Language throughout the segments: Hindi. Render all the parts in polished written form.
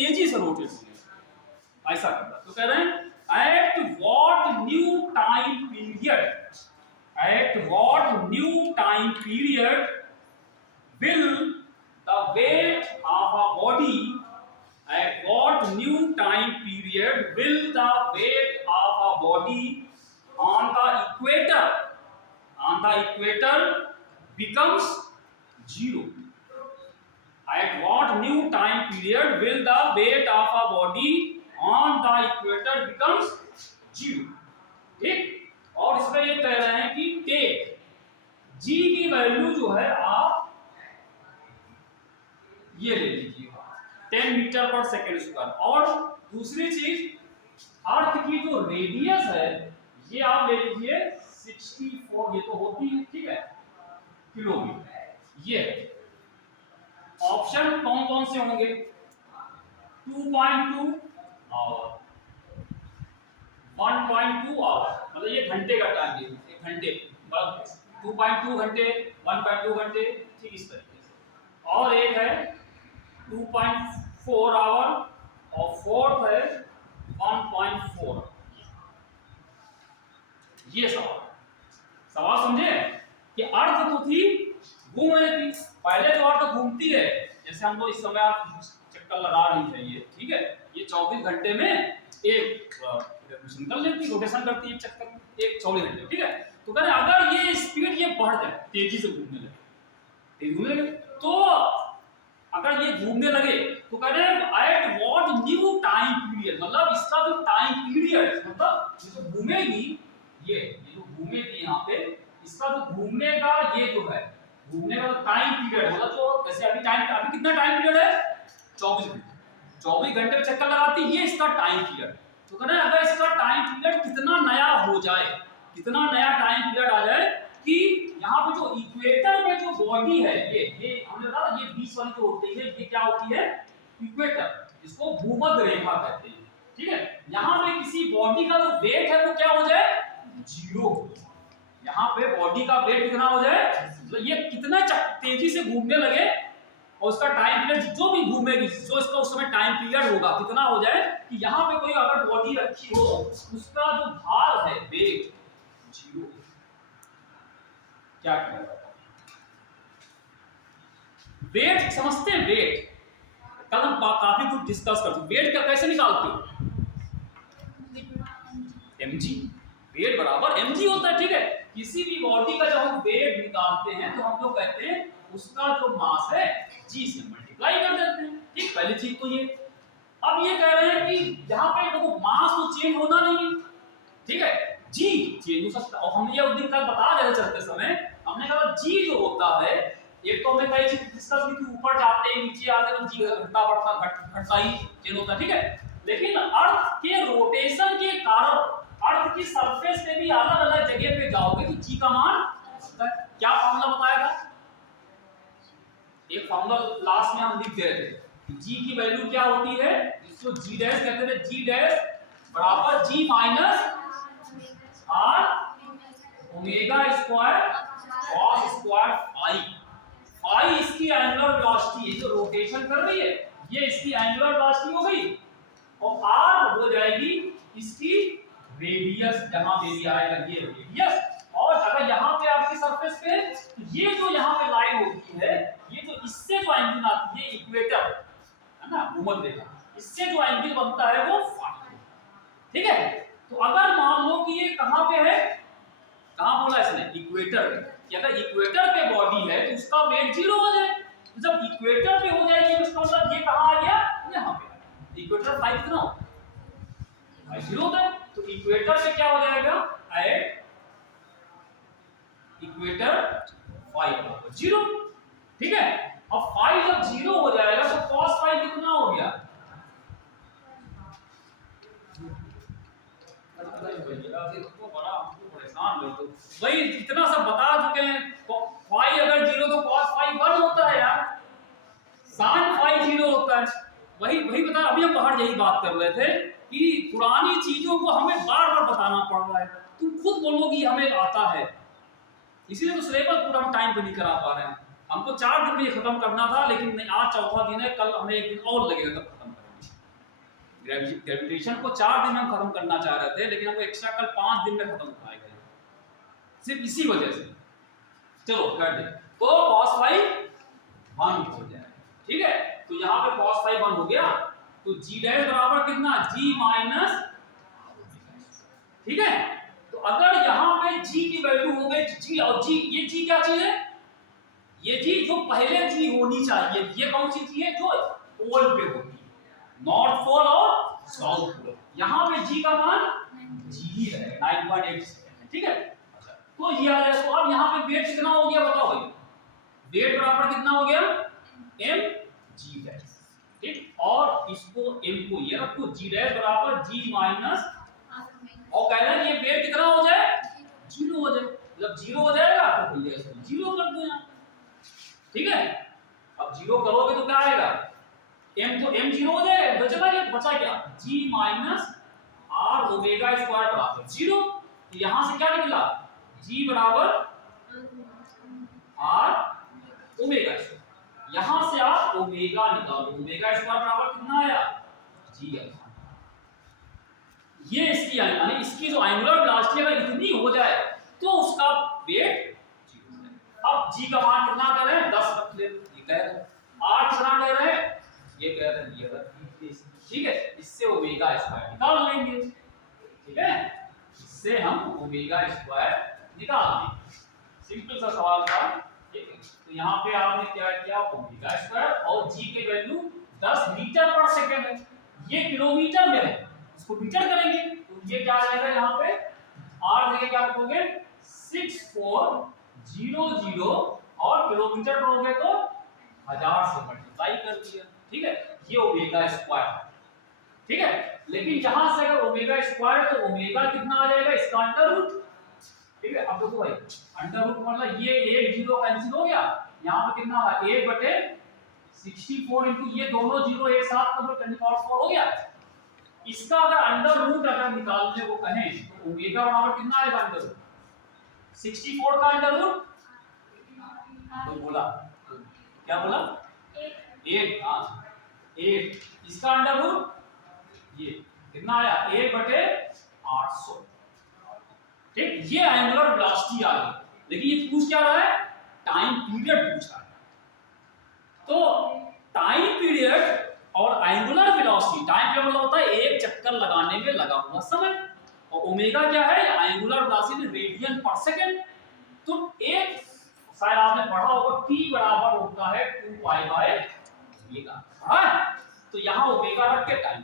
तेजी से रोटेट होगी, ऐसा करता है। तो कह रहे हैं at what new time period, at what new time period will the weight of a body, at what new time period will the weight of a body on the equator becomes zero? At what new time period will the weight of a body on the equator becomes zero? ठीक, और इसमें ये कह रहे हैं कि टेक g की वैल्यू जो है आप ये ले लीजिए 10 मीटर पर सेकेंड स्क्वायर। और दूसरी चीज अर्थ की जो रेडियस है ये आप ले लीजिए 64, ये तो होती है, ठीक है, किलोमीटर। ये ऑप्शन कौन कौन से होंगे? 2.2 आवर, 1.2 आवर, मतलब ये घंटे का टाइम है, एक घंटे, 2.2 घंटे, 1.2 घंटे, ठीक इस तरीके से। और एक है 2.4 आवर और फोर्थ है 1.4। ये सवाल समझे कि अर्थ तो थी घूम रही थी, पहले जो अर्थ घूमती है, जैसे हम लोग इस समय अर्थ चक्कर लगा रही है ये, ठीक है, ये 24 घंटे में एक रेवोल्यूशन कर लेती है, रोटेशन करती है चक्कर एक 24 घंटे, ठीक है। तो कह रहे अगर ये स्पीड ये बढ़ जाए, तेजी से घूमने लगे, तेजी घूमने लगे, तो अगर ये घूमने लगे तो कह रहे हैं at what new time period, मतलब इसका जो टाइम पीरियड, मतलब ये जो घूमेगी, ये जो घूमेगी यहाँ पे, इसका जो घूमने का ये जो है घूमने का टाइम पीरियड, मतलब जो जैसे अभी कितना टाइम पीरियड है 24 घंटे, 24 घंटे में चक्कर लगाती है, ये इसका टाइम पीरियड। तो कह रहे हैं अगर इसका टाइम पीरियड कितना नया हो जाए, कितना नया टाइम पीरियड आ जाए कि यहाँ पे जो इक्वेटर में जो बॉडी है, ये हमने बताया ये बीच वाली जो होती है, ये क्या होती है? इक्वेटर, इसको भूमध्य रेखा कहते हैं, ठीक है। यहाँ पे किसी बॉडी का जो वेट है वो क्या हो जाए? जीरो। यहाँ पे बॉडी का वेट कितना हो जाए, तो ये कितना तेजी से घूमने लगे और उसका टाइम पीरियड जो भी घूमेगी, जो इसका उस समय टाइम पीरियड होगा कितना हो जाए कि यहाँ पे कोई अगर बॉडी रखी हो, उसका जो भार है वेट जीरो। क्या करेगा? वेट समझते हैं? वेट कल हम काफी कुछ डिस्कस करते हैं। वेट का कैसे निकालते हो? mg, वेट बराबर mg होता है, ठीक है। किसी भी बॉडी का जब हम वेट निकालते हैं तो हम लोग कहते हैं उसका जो मास है g से मल्टीप्लाई कर देते हैं, ठीक। पहली चीज तो ये। अब ये कह रहे हैं कि यहाँ पे देखो मास तो चेंज होना नहीं है, ठीक है, g चेंज हो सकता है। और हमने ये उस दिन कल बता रहे थे चलते समय, हमने कहा g जो होता है, एक तो हमने कई चीज डिस्कस की थी, ऊपर जाते हैं नीचे आते हैं g घटता बढ़ता घटता ही चेंज होता है, ठीक है। लेकिन अर्थ के रोटेशन के कारण अर्थ की सरफेस पे भी अलग अलग जगह पे जाओगे तो g का मान क्या फार्मूला बताया था? एक फार्मूला लास्ट में हम लिख दे रहे थे, g की वैल्यू क्या होती है, जिसको g डैश कहते थे, g डैश बराबर g minus r omega square cos square phi. Phi इसकी एंगुलर वेलोसिटी है, जो रोटेशन कर रही है, ये इसकी एंगुलर वेलोसिटी हो गई, और r हो जाएगी इसकी रेडियस, जहां दे दिया आएगा ये रेडियस। और अगर यहाँ पे आपकी सरफेस पे ये जो यहाँ पे लाइन होती है, ये जो इससे जो एंगल आती है इक्वेटर, है ना, भूमध्य रेखा, इससे जो एंगल बनता है वो फाई, ठीक है। तो अगर मान लो कि ये कहाँ पे है, कहाँ बोला इसने? इक्वेटर पे। कि अगर इक्वेटर पे बॉडी है तो उसका वेट जीरो हो जाए, तो जब इक्वेटर पे हो जाएगी तो उसका मतलब ये कहाँ आ गया? यहाँ पे। इक्वेटर फाई कितना होता है? जीरो होता है। तो इक्वेटर पे क्या हो जाएगा? एट इक्वेटर फाई बराबर जीरो, ठीक है। अब फाई जब जीरो हो जाएगा तो cos फाई कितना हो गया? वही इतना सब बता चुके हैं, फाई अगर जीरो तो cos फाई 1 होता है यार, sin फाई जीरो होता है। वही बता, अभी हम बाहर यही बात कर रहे थे कि पुरानी चीजों को हमें बार बार बताना पड़ रहा है। तुम खुद बोलोगी हमें आता है, इसीलिए तो सिलेबस पूरा हम टाइम पे नहीं करा पा रहे हैं। हमको 4 दिन में ये खत्म करना था, लेकिन आज चौथा दिन है, कल हमें एक दिन और लगेगा तब खत्म करेंगे। ग्रेविटेशन को 4 दिन में हम खत्म करना चाह रहे थे, लेकिन हमको एक्स्ट्रा कल 5 दिन में खत्म कराएगा सिर्फ इसी वजह से। चलो कर दे, तो cos फाई 1 हो जाएगा, ठीक है। तो यहाँ पे cos फाई 1 हो गया, तो g डैश बराबर कितना, g माइनस, ठीक है। तो अगर यहाँ पे g की वैल्यू हो गई g, और g, ये g क्या चीज है, ये g जो पहले g होनी चाहिए, ये कौन सी चीज है जो पोल पे होती है, नॉर्थ पोल और साउथ पोल। यहाँ पे g का मान g ही है 9.8 सेकंड, ठीक है। अच्छा, तो ये आ गया। तो अब यहाँ पे वेट कितना हो गया बताओ भाई, वेट बराबर कितना हो गया, m g डैश, ठीक। और इसको m को ये रखो, g डैश बराबर g माइनस, और कह रहे हैं ये वेट कितना हो जाए, 0 हो जाए। जब 0 हो जाएगा तो भैया इसको 0 कर दो यहाँ, ठीक है। अब 0 करोगे तो क्या आएगा, m, तो m 0 हो जाएगा, बचा क्या, g minus r omega square बराबर 0। तो यहां से क्या निकला, g बराबर r ओमेगा स्क्वायर। यहां से आप ओमेगा निकालो, ओमेगा स्क्वायर बराबर कितना आया, g अल्फा। ये इसकी यानी इसकी जो एंगुलर वेलोसिटी अगर इतनी हो जाए तो उसका वेट 0 हो जाए। अब g का मान कितना कर रहे हैं, 10 रख ले, ये कह रहे हैं 8 कितना कह रहे हैं, ये कह रहे हैं ये रख, ठीक है। इससे ओमेगा स्क्वायर निकाल लेंगे, ठीक है, इससे हम ओमेगा स्क्वायर निकाल लेंगे। सिंपल सा सवाल था, ठीक है। तो यहाँ पे आपने क्या किया, ओमेगा स्क्वायर, और g की वैल्यू 10 मीटर पर सेकंड है, ये किलोमीटर में है, इसको मीटर करेंगे तो ये क्या आ जाएगा, यहाँ पे r जगह क्या रखोगे 6400, और किलोमीटर करोगे तो 1000 से मल्टीप्लाई कर दिया, ठीक है। ये ओमेगा स्क्वायर, ठीक है। लेकिन यहां से अगर ओमेगा स्क्वायर है तो ओमेगा कितना आ जाएगा, इसका अंडर रूट, ठीक है। अब देखो भाई अंडर रूट मतलब ये 1 0 कैंसिल हो गया, यहाँ पे कितना आ 1/64 इनटू ये दोनों जीरो एक साथ तो 10⁴ हो गया। इसका अगर अंडर रूट अगर निकालने को कहें तो ओमेगा बराबर कितना आएगा, अंडर रूट 64 का अंडर रूट, तो बोला तो क्या बोला 8, हाँ 8, इसका अंडर रूट ये कितना आया 1/800, ठीक। ये एंगुलर वेलोसिटी आ गई, लेकिन ये पूछ क्या रहा है, टाइम पीरियड पूछ रहा है। तो टाइम पीरियड और एंगुलर वेलोसिटी, टाइम पीरियड मतलब होता है एक चक्कर लगाने में लगा हुआ समय, और ओमेगा क्या है, एंगुलर वेलोसिटी रेडियन पर सेकंड। तो एक शायद आपने पढ़ा होगा t बराबर होता है 2π/ओमेगा, तो यहाँ ओमेगा रख के टाइम,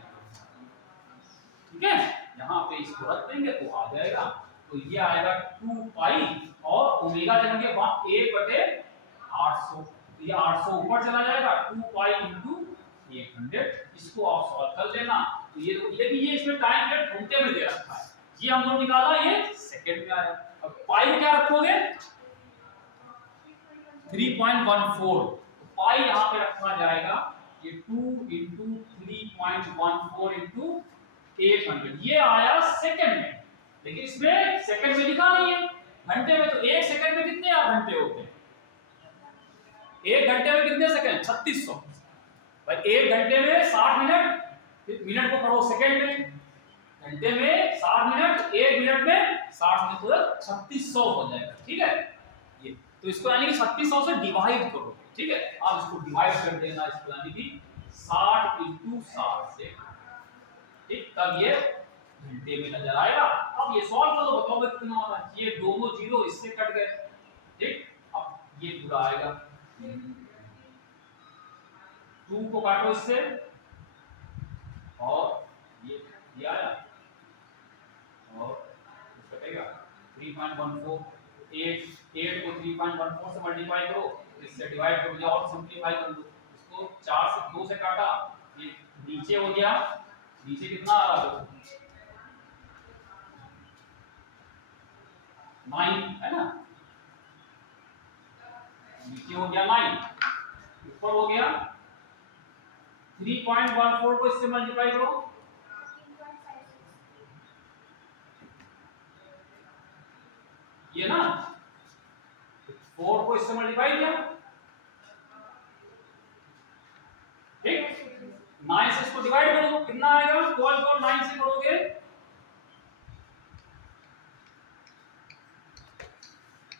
ठीक है। यहाँ पे इसको रख देंगे तो आ जाएगा, तो ये आएगा 2π, और ओमेगा जगह 1/800, तो ये 800 ऊपर चला जाएगा, 2π × 800, इसको आप सॉल्व कर लेना। तो ये लेकिन ये इसमें टाइम पीरियड घंटे में दे रखा है, ये हम लोग निकाला ये सेकंड में आया। अब पाई क्या रखोगे 3.14, पाई यहाँ पे रखा जाएगा ये 2 × 3.14 × 800, ये आया सेकंड में, लेकिन इसमें सेकंड में लिखा नहीं है, घंटे में। तो 1 सेकंड में कितने घंटे होते हैं, 1 घंटे में कितने सेकंड 3600 भाई, 1 घंटे में 60 मिनट, मिनट को पढ़ो सेकंड में, घंटे में 60 मिनट, 1 मिनट में 60 मिनट, तो 3600 हो जाएगा, ठीक है। ये तो इसको यानी कि 3600 से डिवाइड करो, ठीक है। आप इसको डिवाइड कर देना, इसको यानी कि 60 × 60 से, ठीक, तब ये घंटे में नजर आएगा। अब ये सॉल्व कर लो, बताओ कितना हो रहा है, ये दोनों जीरो इससे कट गए, ठीक। अब ये पूरा आएगा, 2 को काटो इससे, और ये आया, और कटेगा 3.14, 8 को 3.14 से मल्टीप्लाई करो, इससे डिवाइड कर दिया, और सिंपलीफाई कर लो, इसको 4 से 2 से काटा, ये नीचे हो गया, नीचे कितना आ रहा है 9 है ना, नीचे हो गया 9, ऊपर हो गया 3.14 को इससे मल्टीप्लाई करो, ये ना 4 को इससे मल्टीप्लाई किया, ठीक, 9 से इसको डिवाइड कर दो, कितना आएगा? 12 को 9 से करोगे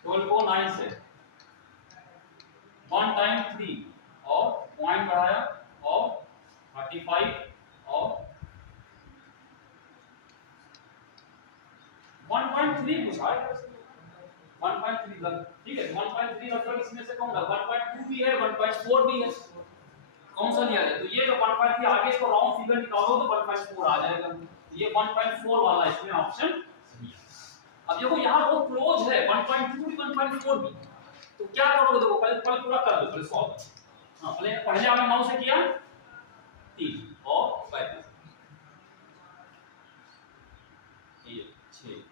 12 को 9 से 1 टाइम 3 और पॉइंट बढ़ाया और 35 और 1.3 कुछ आएगा 1.3 लग, ठीक है 1.3 लगभग इसमें से कौन लग 1.2 भी है 1.4 भी है, कौन सा लिया जाए? तो ये जो 1.3 आगे इसको राउंड फिगर निकालो तो 1.4 आ जाएगा, ये 1.4 वाला इसमें ऑप्शन सही है। अब देखो यहाँ वो क्लोज है 1.2 भी 1.4 भी, तो क्या करोगे? देखो पहले पूरा कर दो, पहले सॉल्व। हां पहले आपने 9 से किया 3 और 35 ये 6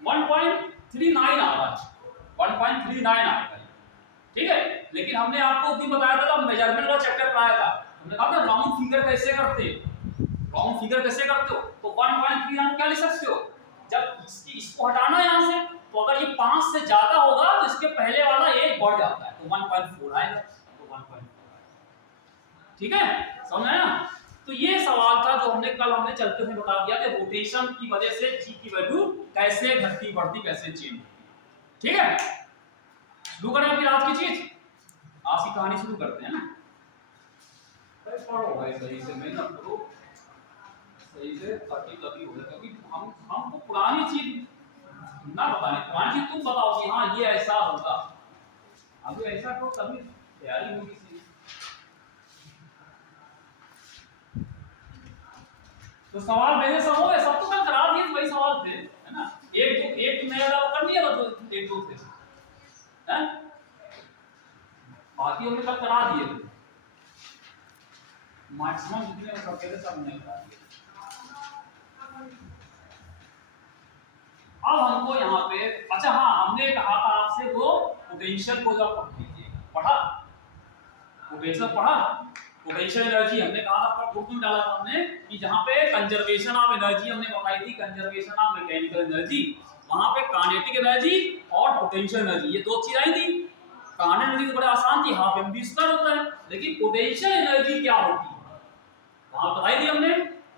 1.39 आ रहा है 1.39 आएगा, ठीक है। लेकिन हमने आपको उतनी बताया था जब मेजरमेंट वाला चैप्टर पढ़ाया था, हमने कहा था राउंड फिगर कैसे करते हो, तो 1.3 हम क्या लिख सकते हो? जब इसको हटाना है यहां से, तो अगर ये 5 से ज्यादा होगा तो इसके पहले वाला एक बढ़ जाता है, तो 1.4 आएगा, तो 1.4 ठीक है, समझ आया? तो ये सवाल था जो हमने चलते हुए बता दिया कि रोटेशन की वजह से जी की वैल्यू कैसे घटती बढ़ती कैसे चेंज होती, ठीक है। शुरू करें फिर आज की चीज, आज की कहानी शुरू करते हैं ना। पढ़ो भाई सही से, मेहनत करो सही से, ताकि तभी होगा, क्योंकि हमको पुरानी चीज ना बताने, पुरानी चीज तुम बताओ कि हाँ ये ऐसा होगा, अभी ऐसा करो तभी तैयारी होगी। तो सवाल मेरे से हो गए, सब तो कल करा दिए, वही सवाल थे, है ना। एक नया वाला कर दिया था, तो एक दो थे, हैं? बाकी हमने कल करा दिए थे, मैक्सिमम जितने सब कहते सब हमने करा दिए। अब हमको यहाँ पे, अच्छा हाँ हमने कहा था आपसे वो पोटेंशियल को जब पढ़ लीजिएगा, पढ़ा पोटेंशियल एनर्जी हमने कहा था, बुक में डाला था हमने कि जहाँ पे कंजर्वेशन ऑफ एनर्जी हमने बताई थी, कंजर्वेशन ऑफ मैकेनिकल एनर्जी, वहां पे काइनेटिक एनर्जी और पोटेंशियल एनर्जी, ये दो चीज आई थी। काइनेटिक एनर्जी तो बड़ा आसान थी, हाफ mv स्क्वायर होता है, लेकिन पोटेंशियल एनर्जी क्या होती है वहां बताई थी हमने,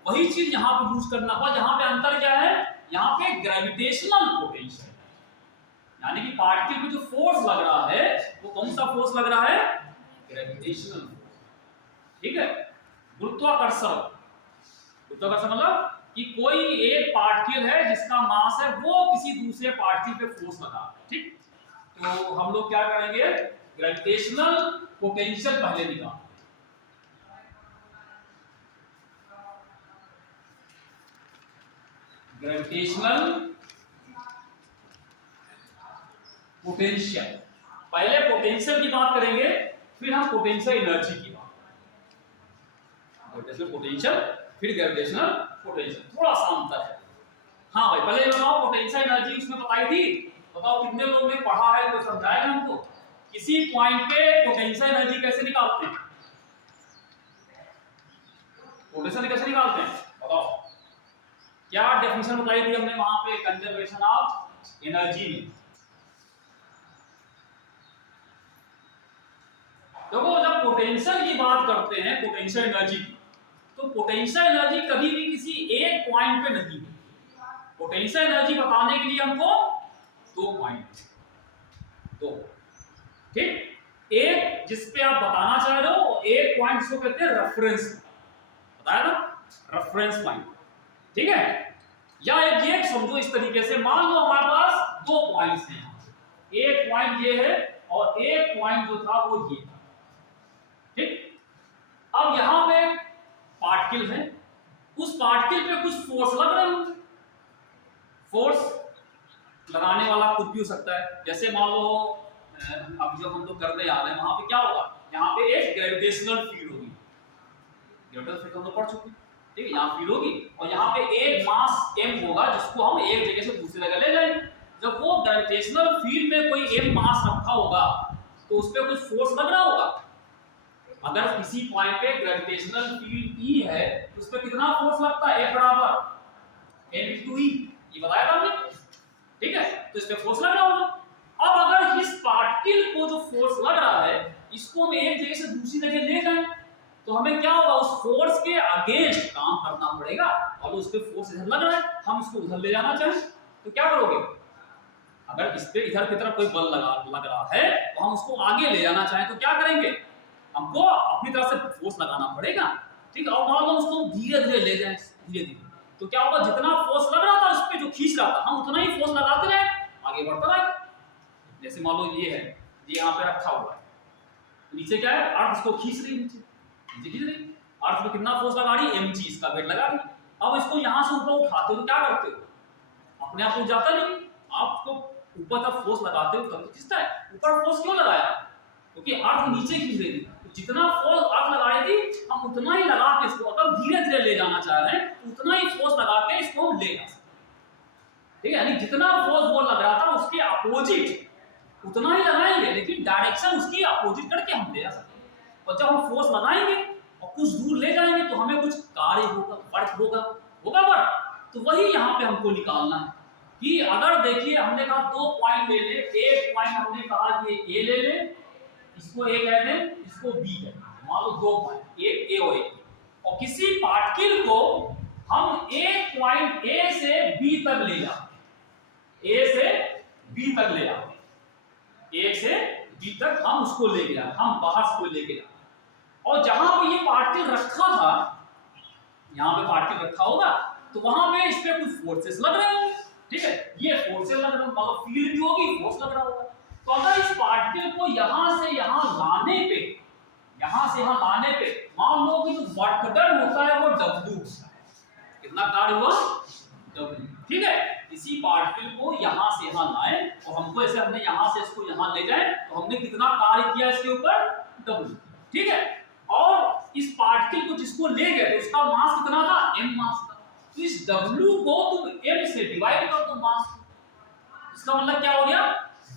वही चीज यहाँ पे यूज करना पड़ा। जहाँ पे अंतर क्या है, यहाँ पे ग्रेविटेशनल पोटेंशियल, यानी कि पार्टिकल पे जो फोर्स लग रहा है वो कौन सा फोर्स लग रहा है? ग्रेविटेशनल फोर्स, ठीक है। गुरुत्वाकर्षण मतलब कि कोई एक पार्टिकल है जिसका मास है वो किसी दूसरे पार्टिकल पे फोर्स लगा, ठीक। तो हम लोग क्या करेंगे, ग्रेविटेशनल पोटेंशियल पहले निकाल, ग्रेविटेशनल पोटेंशियल, पहले पोटेंशियल की बात करेंगे फिर हम पोटेंशियल एनर्जी की बात, ग्रेविटेशनल पोटेंशियल फिर ग्रेविटेशनल पोटेंशियल, थोड़ा सा अंतर है। हाँ भाई पहले बताओ पोटेंशियल एनर्जी उसमें बताई थी, बताओ कितने लोगों ने पढ़ा है तो समझाएगा हमको, किसी पॉइंट पे पोटेंशियल एनर्जी कैसे निकालते हैं, पोटेंशियल कैसे निकालते हैं बताओ, क्या डेफिनेशन बताई थी हमने वहां पे कंजर्वेशन ऑफ एनर्जी में। देखो जब पोटेंशियल की बात करते हैं, पोटेंशियल एनर्जी की, तो पोटेंशियल एनर्जी कभी भी किसी एक पॉइंट पे नहीं है। पोटेंशियल एनर्जी बताने के लिए हमको दो पॉइंट, दो, ठीक। एक जिस पे आप बताना चाह रहे हो, एक पॉइंट जिसको कहते हैं रेफरेंस, बताया ना, रेफरेंस पॉइंट, ठीक है। या एक समझो इस तरीके से, मान लो हमारे पास दो पॉइंट्स हैं, एक पॉइंट ये है और एक पॉइंट जो था वो ये था, ठीक। अब यहां पे पार्टिकल है, उस पार्टिकल पे कुछ फोर्स लग रहा है, फोर्स लगाने वाला कुछ भी हो सकता है, जैसे मान लो अब जो हम लोग करने आ रहे हैं वहां पे क्या होगा, यहाँ पे एक ग्रेविटेशनल फील्ड होगी, ग्रेविटेशनल फील्ड हम लोग पढ़ चुके हैं, ठीक है, यहाँ फील्ड होगी और यहाँ पे एक मास m होगा जिसको हम एक जगह से दूसरी जगह ले जाएंगे। जब वो ग्रेविटेशनल फील्ड में कोई m मास रखा होगा तो उस पर कुछ फोर्स लग रहा होगा। अगर किसी पॉइंट पे ग्रेविटेशनल फील्ड E है तो उस पर कितना फोर्स लगता है, F बराबर m × E, ये बताया था हमने, ठीक है, तो इस पे फोर्स लग रहा होगा। अब अगर इस पार्टिकल को जो फोर्स लग रहा है इसको हम एक जगह से दूसरी जगह ले जाएं तो हमें क्या होगा, उस फोर्स के अगेंस्ट काम करना पड़ेगा। और उस पे फोर्स इधर लग रहा है, हम इसको उधर ले जाना चाहें तो क्या करोगे, अगर इस पे इधर की तरफ कोई बल लग रहा है तो हम उसको आगे ले जाना चाहें तो क्या करेंगे, हमको अपनी तरफ से फोर्स लगाना पड़ेगा। ठीक है, और मान लो उसको धीरे धीरे ले जाएं, धीरे धीरे, तो क्या होगा, जितना फोर्स लग रहा था उस पे जो खींच रहा था हम उतना ही फोर्स लगाते रहे, आगे बढ़ता रहे। जैसे मान लो ये है, ये यहाँ पे रखा हुआ है, नीचे क्या है, अर्थ इसको खींच रही है, नीचे खींच रही, अर्थ पे कितना फोर्स लगा रही है, mg, इसका वेट लगा रही। अब इसको यहाँ से ऊपर उठाते हो तो क्या करते हो, अपने आप उठ जाता नहीं, आपको ऊपर तक फोर्स लगाते हो तब तो खींचता है। ऊपर फोर्स क्यों लगाया, क्योंकि अर्थ नीचे खींच रही थी, तो जितना फोर्स अर्थ लगा रही थी हम उतना ही लगा के इसको, अगर धीरे धीरे ले जाना चाह रहे हैं तो उतना ही फोर्स लगा के इसको हम ले जा सकते हैं। ठीक है, यानी जितना फोर्स वो लग रहा था उसके अपोजिट उतना ही लगाएंगे, लेकिन डायरेक्शन उसकी अपोजिट करके हम ले जा सकते हैं। और जब हम फोर्स लगाएंगे और कुछ दूर ले जाएंगे तो हमें कुछ कार्य होगा, वर्क होगा, वर्क। तो वही यहाँ पे हमको निकालना है कि अगर देखिए हमने कहा 2 पॉइंट ले ले, एक पॉइंट हमने कहा कि ए ले ले, इसको ए कह दें, इसको बी कह दें, मान लो 2 पॉइंट, एक ए और एक, और किसी पार्टिकल को हम एक पॉइंट ए से बी तक ले जाते, ए से बी तक ले जाते, एक से बी तक हम उसको ले गया, हम बाहर से ले गया, और जहां पे ये पार्टिकल रखा था, यहाँ पे पार्टिकल रखा होगा तो वहां पे इस पे कुछ फोर्सेस लग रहे होंगे। ठीक है, ये फोर्सेस लग रहे होंगे, मतलब फील्ड भी होगी, फोर्स लग रहा होगा। तो अगर इस पार्टिकल को यहां से यहां लाने पे, यहां से यहां लाने पे मान लो कि जो वर्क डन होता है वो W होता है, कितना कार्य हुआ, W। ठीक है, इसी पार्टिकल को यहां से यहां लाए और हमको ऐसे हमने यहां से इसको यहां ले जाए तो हमने कितना कार्य किया इसके ऊपर, W। ठीक है, और इस पार्टिकल को जिसको ले गए तो उसका मास कितना था, m मास था, तो इस W को तुम m से डिवाइड कर दो मास को। इसका मतलब क्या हो गया,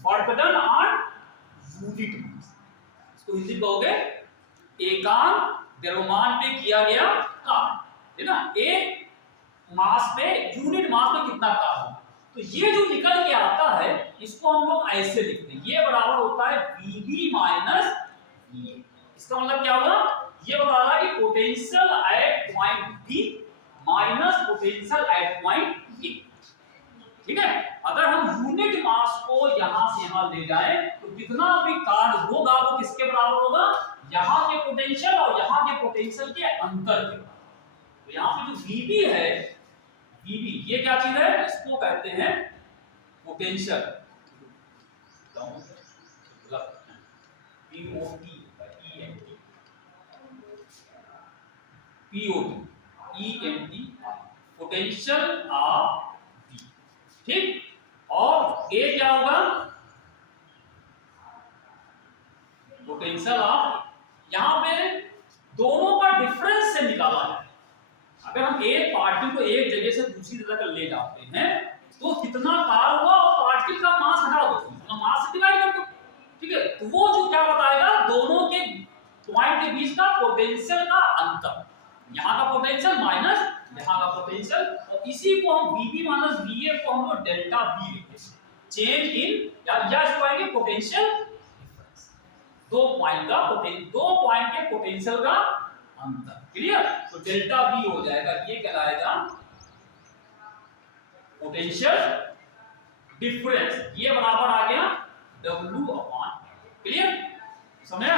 work done on unit mass. इसको हिंदी में कहोगे एकांक द्रव्यमान पे किया गया कार्य, है ना, एक मास पे, यूनिट मास पे कितना कार्य होगा। तो ये जो निकल के आता है इसको हम लोग ऐसे लिखते हैं, ये बराबर होता है Vb माइनस Va। इसका मतलब क्या होगा, ये बता रहा है कि potential at point B minus potential at point A. ठीक है, अगर हम यूनिट मास को यहां से यहां ले जाएं तो जितना भी कार्य होगा वो किसके बराबर होगा, यहां के पोटेंशियल और यहां के पोटेंशियल के अंतर के। तो यहां पे जो Vb है, Vb ये क्या चीज है, इसको कहते हैं potential, POT, potential of B. ठीक, और ए क्या होगा, पोटेंशियल ऑफ, यहां पे दोनों का डिफरेंस से निकाला है। अगर हम एक पार्टिकल को एक जगह से दूसरी जगह तक ले जाते हैं तो कितना कार्य हुआ और पार्टिकल का मास हटा दो, तो मास से डिवाइड कर दो। ठीक है, तो वो जो क्या बताएगा, दोनों के पॉइंट के बीच का पोटेंशियल का अंतर, यहाँ का पोटेंशियल माइनस यहाँ का पोटेंशियल, और इसी को हम Vb माइनस Va को हम लोग डेल्टा V लिखते हैं, चेंज इन या इसको कहेंगे पोटेंशियल डिफरेंस, दो पॉइंट के पोटेंशियल का अंतर। क्लियर, तो डेल्टा V हो जाएगा, ये कहलाएगा पोटेंशियल डिफरेंस, ये बराबर आ गया W अपॉन। क्लियर, समझा।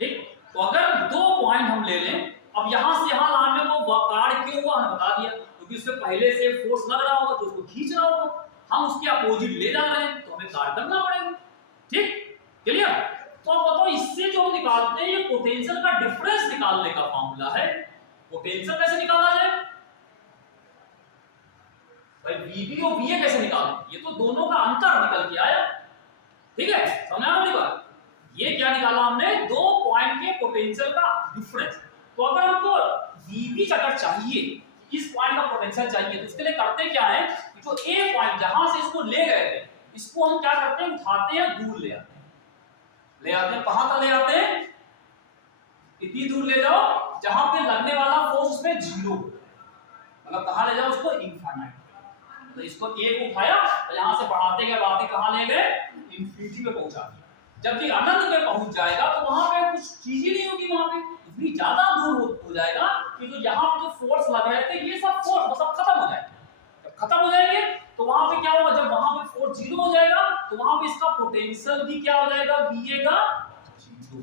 ठीक, तो अगर 2 पॉइंट हम ले लें, अब यहां से यहां लाने को कार्य क्यों हुआ हमें बता दिया, क्योंकि उससे पहले से फोर्स लग रहा होगा तो उसको खींच रहा होगा, हम उसके अपोजिट ले जा रहे हैं तो हमें कार्य करना पड़ेगा। ठीक, क्लियर। तो अब बताओ इससे जो हम निकालते हैं ये पोटेंशियल का डिफरेंस निकालने का फार्मूला है। पोटेंशियल कैसे निकाला जाए भाई, Vb और Va कैसे निकालें, ये तो दोनों का अंतर निकल के आया। ठीक है, समझा मेरी बात, ये क्या निकाला हमने, 2 पॉइंट के पोटेंशियल का डिफरेंस। तो अगर हमको Vb अगर चाहिए, इस पॉइंट का पोटेंशियल चाहिए, तो इसके लिए करते क्या है, जो ए पॉइंट जहां से इसको ले गए थे इसको हम क्या करते हैं, उठाते हैं, दूर ले आते हैं, कहां तक ले आते हैं, इतनी दूर ले जाओ जहां पे लगने वाला फोर्स उसमें 0, मतलब कहां ले जाओ उसको, इनफाइनाइट। तो इसको ए को उठाया और यहां से बढ़ाते गए, कहां ले गए, इंफिनिटी पे पहुंचा दिया। जबकि अनंत में पहुंच जाएगा तो वहां पे कुछ चीज ही नहीं होगी, वहां पे इतनी ज्यादा दूर हो जाएगा कि जो यहाँ पे जो फोर्स लग रहे थे ये सब फोर्स सब खत्म हो जाएगा। जब खत्म हो जाएंगे तो वहां पे क्या होगा, जब वहां पे फोर्स जीरो हो जाएगा तो वहां पे इसका पोटेंशियल भी क्या हो जाएगा, VA का जीरो।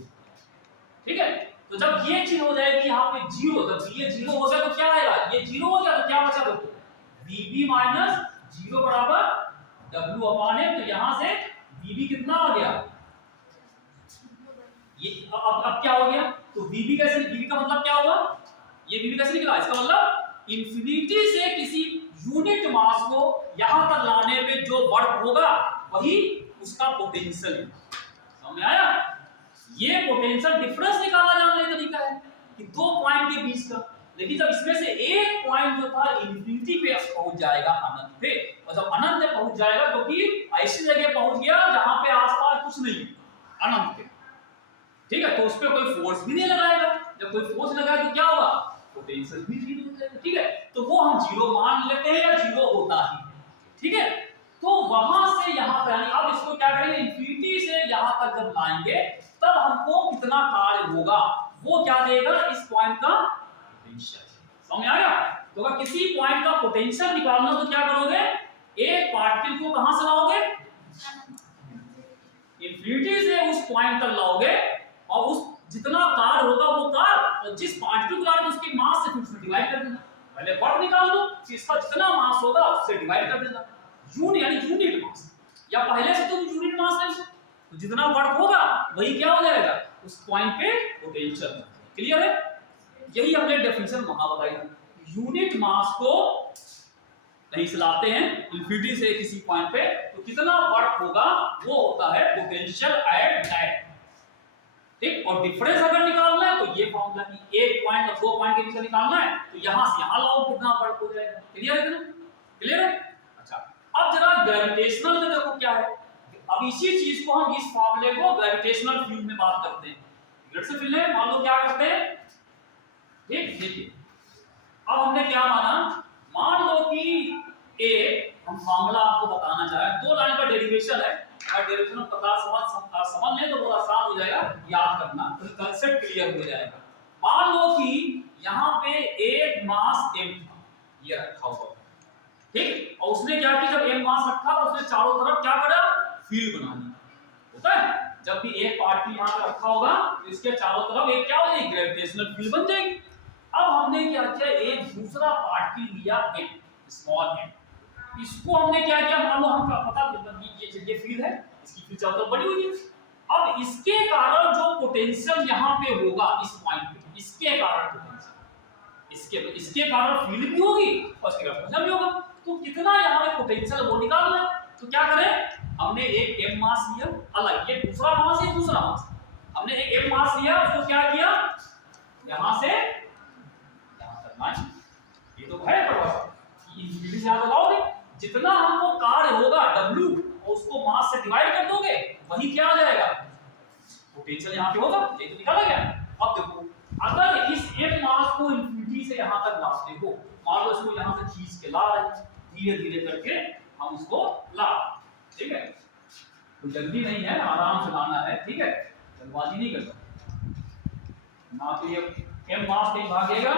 ठीक है, तो जब ये चीज हो जाएगी यहाँ पे जीरो, जब VA जीरो हो जाए तो क्या आएगा, ये जीरो हो गया तो क्या बचा, देखो VB माइनस जीरो बराबर W/M। तो यहां से VB कितना आ गया, ये अब क्या हो गया, तो VB कैसे, VB का मतलब क्या हुआ, ये VB कैसे निकला, इसका मतलब इंफिनिटी से किसी यूनिट मास को यहां तक लाने पे जो वर्क होगा वही उसका पोटेंशियल है। समझ आया, ये पोटेंशियल डिफरेंस निकाला जाने वाला तरीका है कि दो पॉइंट के बीच का। लेकिन जब इसमें से एक पॉइंट जो था इंफिनिटी पे पहुंच जाएगा, अनंत पे, और जब अनंत पे पहुंच जाएगा क्योंकि ऐसी जगह पहुंच गया जहां पे आसपास कुछ नहीं है, अनंत पे, ठीक है, तो उस पर कोई फोर्स भी नहीं लगाएगा। जब कोई फोर्स लगाए तो क्या होगा, पोटेंशियल भी जीरो हो जाएगा। ठीक है, तो वो हम जीरो मान लेते हैं या जीरो होता ही, ठीक है। तो वहां से यहां पे आने, अब इसको क्या करेंगे, इंफिनिटी से यहां तक जब लाएंगे तब हमको कितना कार्य होगा वो क्या देगा, इस पॉइंट का पोटेंशियल। समझ आया, तो अगर किसी पॉइंट का पोटेंशियल निकालना तो क्या करोगे, एक पार्टिकल को कहां से लाओगे, इंफिनिटी से उस पॉइंट तक लाओगे, और उस जितना कार्य होगा वो कार्य, और जिस पार्टिकल को लाओगे उसके मास से फिर डिवाइड कर देना। पहले वर्क निकाल लो, इसका जितना मास होगा उससे डिवाइड कर देना, यानी यूनिट मास, या पहले से तुम यूनिट मास ले लो, तो जितना वर्क होगा वही क्या हो जाएगा, उस पॉइंट पे पोटेंशियल। क्लियर है, यही हमने डेफिनेशन वहां बताई थी। यूनिट मास को कहीं से लाते हैं इंफिनिटी से किसी पॉइंट पे, तो कितना वर्क होगा वो होता है पोटेंशियल एट दैट। ठीक, और डिफरेंस अगर निकालना है तो ये फॉर्मूला की एक पॉइंट और दो पॉइंट के बीच निकालना है, तो यहां से यहां लाओ कितना वर्क हो जाएगा। क्लियर है, क्लियर है। अच्छा, अब जरा ग्रेविटेशनल में देखो क्या है। अब इसी चीज को हम, इस फॉर्मूले को ग्रेविटेशनल फील्ड में बात करते हैं। ग्रेविटेशनल फील्ड में मान लो क्या करते हैं, ठीक, देखिए अब हमने क्या माना, मान लो कि हम फॉर्मूला आपको बताना चाहे, दो लाइन का डेरिवेशन है, अगर डेरिवेशन पता समझ लें तो बहुत आसान हो जाएगा याद करना, तो कांसेप्ट क्लियर हो जाएगा। मान लो कि यहाँ पे एक मास m था, ये रखा हुआ, ठीक, और उसने क्या किया, जब m मास रखा तो उसने चारों तरफ क्या करा, फील्ड बना दी। होता है, जब भी एक पार्टिकल यहाँ पे रखा होगा तो इसके चारों तरफ एक क्या हो जाएगी, ग्रेविटेशनल फील्ड बन जाएगी। अब हमने क्या किया, एक दूसरा पार्टिकल लिया m, स्मॉल m, इसको हमने क्या किया, मान लो हम पता ये फील्ड है, इसकी फील्ड चारों तरफ बनी हुई है। अब इसके कारण जो पोटेंशियल यहाँ पे होगा इस पॉइंट पे, इसके कारण पोटेंशियल, इसके कारण फील्ड भी होगी और इसके कारण पोटेंशियल भी होगा। तो कितना यहाँ पे पोटेंशियल वो निकालना है, तो क्या करें, हमने एक m मास लिया, अलग ये दूसरा मास, ये दूसरा मास, हमने एक m मास लिया, उसको क्या किया, यहाँ से यहाँ तक मान, ये तो है परिभाषा, इंफिनिटी से यहाँ तक लाओगे, जितना हमको कार्य होगा W, और उसको मास से डिवाइड कर दोगे वही क्या आ जाएगा, पोटेंशियल यहाँ पे होगा। ये तो निकाला गया। अब देखो, अगर इस m मास को इंफिनिटी से यहाँ तक लाते हो, मान लो इसको यहाँ से खींच के ला रहे हैं, धीरे धीरे करके हम उसको ला, ठीक है, तो जल्दी नहीं है, आराम से लाना है, ठीक है, जल्दबाजी नहीं करना, ना तो ये m मास कहीं भागेगा,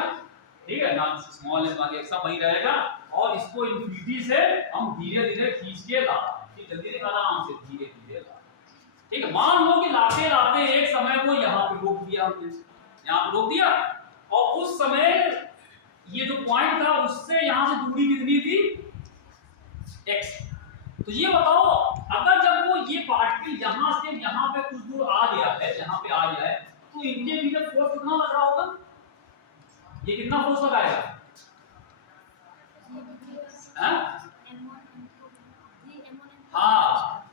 ठीक है, ना स्मॉल m भागेगा, सब वही रहेगा, और इसको इंफिनिटी से हम धीरे धीरे खींच के ला, जल्दी नहीं, आराम से धीरे धीरे ला, ठीक है। मान लो कि लाते लाते एक समय को यहाँ पे रोक दिया हमने, यहाँ पे रोक दिया, और उस समय ये जो पॉइंट था उससे यहाँ से दूरी कितनी थी, x। तो ये बताओ, अगर जब वो ये पार्टिकल यहाँ से यहाँ पे कुछ दूर आ गया है, यहाँ पे आ गया है, तो इनके बीच फोर्स कितना लग रहा होगा, ये कितना फोर्स लगाएगा, हाँ,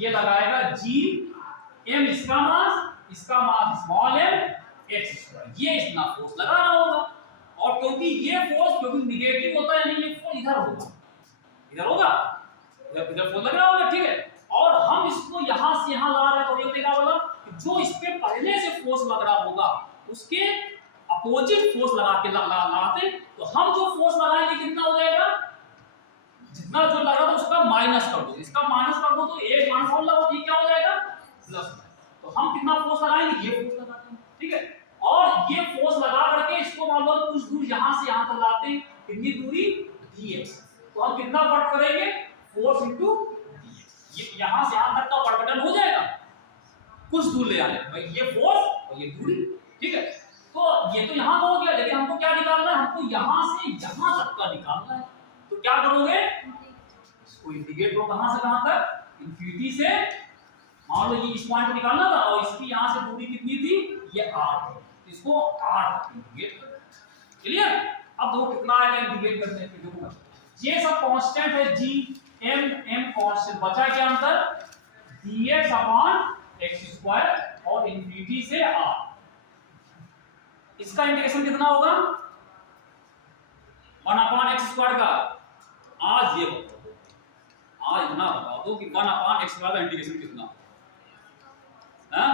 ये लगाएगा G, m इसका mass small m, x square, ये इतना फोर्स लगा रहा होगा। और क्योंकि ये फोर्स क्योंकि निगेटिव होता है, नहीं, ये फोर्स इधर होगा, इधर होगा, इधर फोर्स लग रहा होगा, ठीक है। और हम इसको यहाँ से यहाँ ला रहे हैं, तो ये क्या होगा, जो इस पे पहले से फोर्स लग रहा होगा उसके अपोजिट फोर्स लगा के लगाते, तो हम जो फोर्स लगाएंगे कितना हो जाएगा, जितना जो लगा था उसका माइनस कर दो, इसका माइनस कर दो, तो एक माइनस और लगाओ, ये क्या हो जाएगा, हम कितना फोर्स लगाएंगे, ये फोर्स लगाते हैं, ठीक है। और ये फोर्स लगा करके इसको मान लो कुछ दूर यहां से यहां तक लाते हैं, कितनी दूरी dx, तो हम कितना वर्क करेंगे, फोर्स इनटू dx, ये यहां से यहां तक का वर्क डन हो जाएगा, कुछ दूर ले आने भाई, ये फोर्स और ये दूरी, ठीक है। तो ये तो यहां का हो गया, लेकिन हमको क्या निकालना है, हमको यहां से यहां तक का निकालना है। तो क्या करोगे, इसको इंटीग्रेट करो, कहां से कहां तक, इंफिनिटी से, मान लो ये इस पॉइंट पे निकालना था और इसकी यहां से दूरी कितनी थी, ये r थी, इसको r तक इंटीग्रेट करो, क्लियर। अब देखो कितना आएगा इंटीग्रेट करने पे, देखो ये सब कांस्टेंट है, g m कांस्टेंट, बचा क्या अंतर, dx अपॉन x स्क्वायर और इंफिनिटी से r, इसका इंटीग्रेशन कितना होगा, 1 अपॉन x स्क्वायर का, आज ये आज इतना बता दो कि 1 अपॉन x स्क्वायर का इंटीग्रेशन कितना, हाँ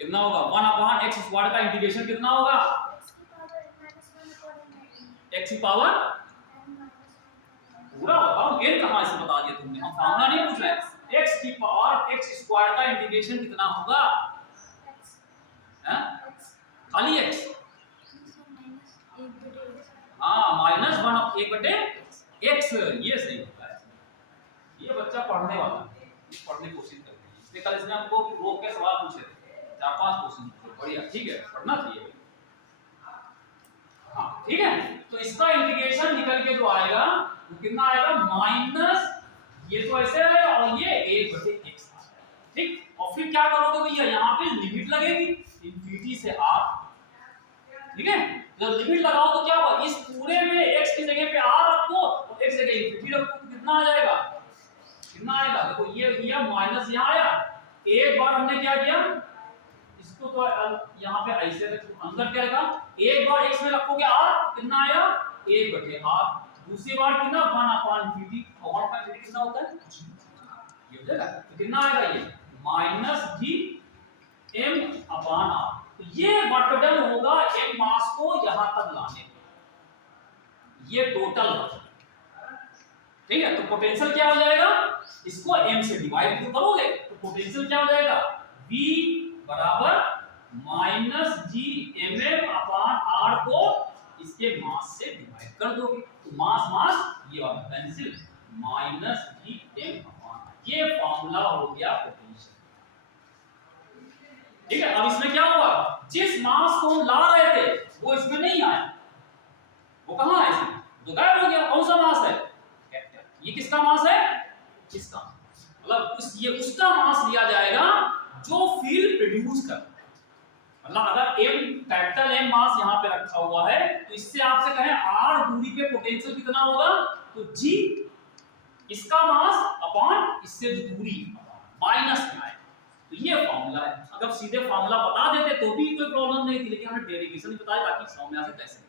कितना होगा, 1 अपॉन x स्क्वायर का इंटीग्रेशन कितना होगा, x की पावर पूरा बताओ, n कहां से बता दिया तुमने, हम फार्मूला नहीं पूछ रहे, x की पावर x स्क्वायर का इंटीग्रेशन कितना होगा, खाली x, हाँ माइनस 1/x, ये सही होता है। ये बच्चा पढ़ने वाला है, पढ़ने की कोशिश करते हैं, इसलिए कल इसने हमको रोक के सवाल पूछे थे, 4-5 क्वेश्चन, बढ़िया, ठीक है, पढ़ना चाहिए। हाँ ठीक है, तो इसका इंटीग्रेशन निकल के जो आएगा वो कितना आएगा, माइनस, ये तो ऐसे आएगा और ये 1/x आएगा, ठीक। और फिर क्या करोगे भैया, यहाँ पे लिमिट लगेगी इंफिनिटी से r, ठीक है। जब लिमिट लगाओ तो क्या होगा, इस पूरे में x की जगह पे r रखो और x जगह इंफिनिटी रखो, तो कितना आ जाएगा, कितना आएगा, देखो ये माइनस यहाँ आया, एक बार हमने क्या किया, इसको तो यहाँ पे ऐसे रखो, अंदर क्या आएगा, एक बार x में रखोगे r, कितना आएगा 1/r, दूसरी बार कितना 1 अपॉन इंफिनिटी, और 1 अपॉन इंफिनिटी कितना होता है, ये हो जाएगा, तो कितना आएगा ये minus g m upon r, तो ये वर्क डन होगा m मास को यहां तक लाने में, ये टोटल वर्क, ठीक है। तो पोटेंशियल क्या हो जाएगा, इसको m से डिवाइड तो करोगे तो पोटेंशियल क्या हो जाएगा, v बराबर minus G M M upon R को इसके मास से डिवाइड कर दोगे, तो मास ये वाला cancel, minus G M upon, ये फॉर्मूला हो गया पोटेंशियल, ठीक है। अब इसमें क्या हुआ, जिस मास को हम ला रहे थे वो इसमें नहीं आया, वो कहां है, इसमें तो गायब हो गया, कौन सा मास है, ये किसका मास है, इसका, मतलब ये उसका मास लिया जाएगा जो फील्ड प्रोड्यूस कर, मतलब अगर m कैपिटल M मास यहाँ पे रखा हुआ है तो इससे आपसे कहें r दूरी पे पोटेंशियल कितना होगा, तो g इसका मास अपॉन इससे जो दूरी माइनस में आए, तो ये फार्मूला है। अगर सीधे फार्मूला बता देते तो भी कोई प्रॉब्लम नहीं थी, लेकिन हमने डेरिवेशन बताया ताकि समझ में आ सके कैसे,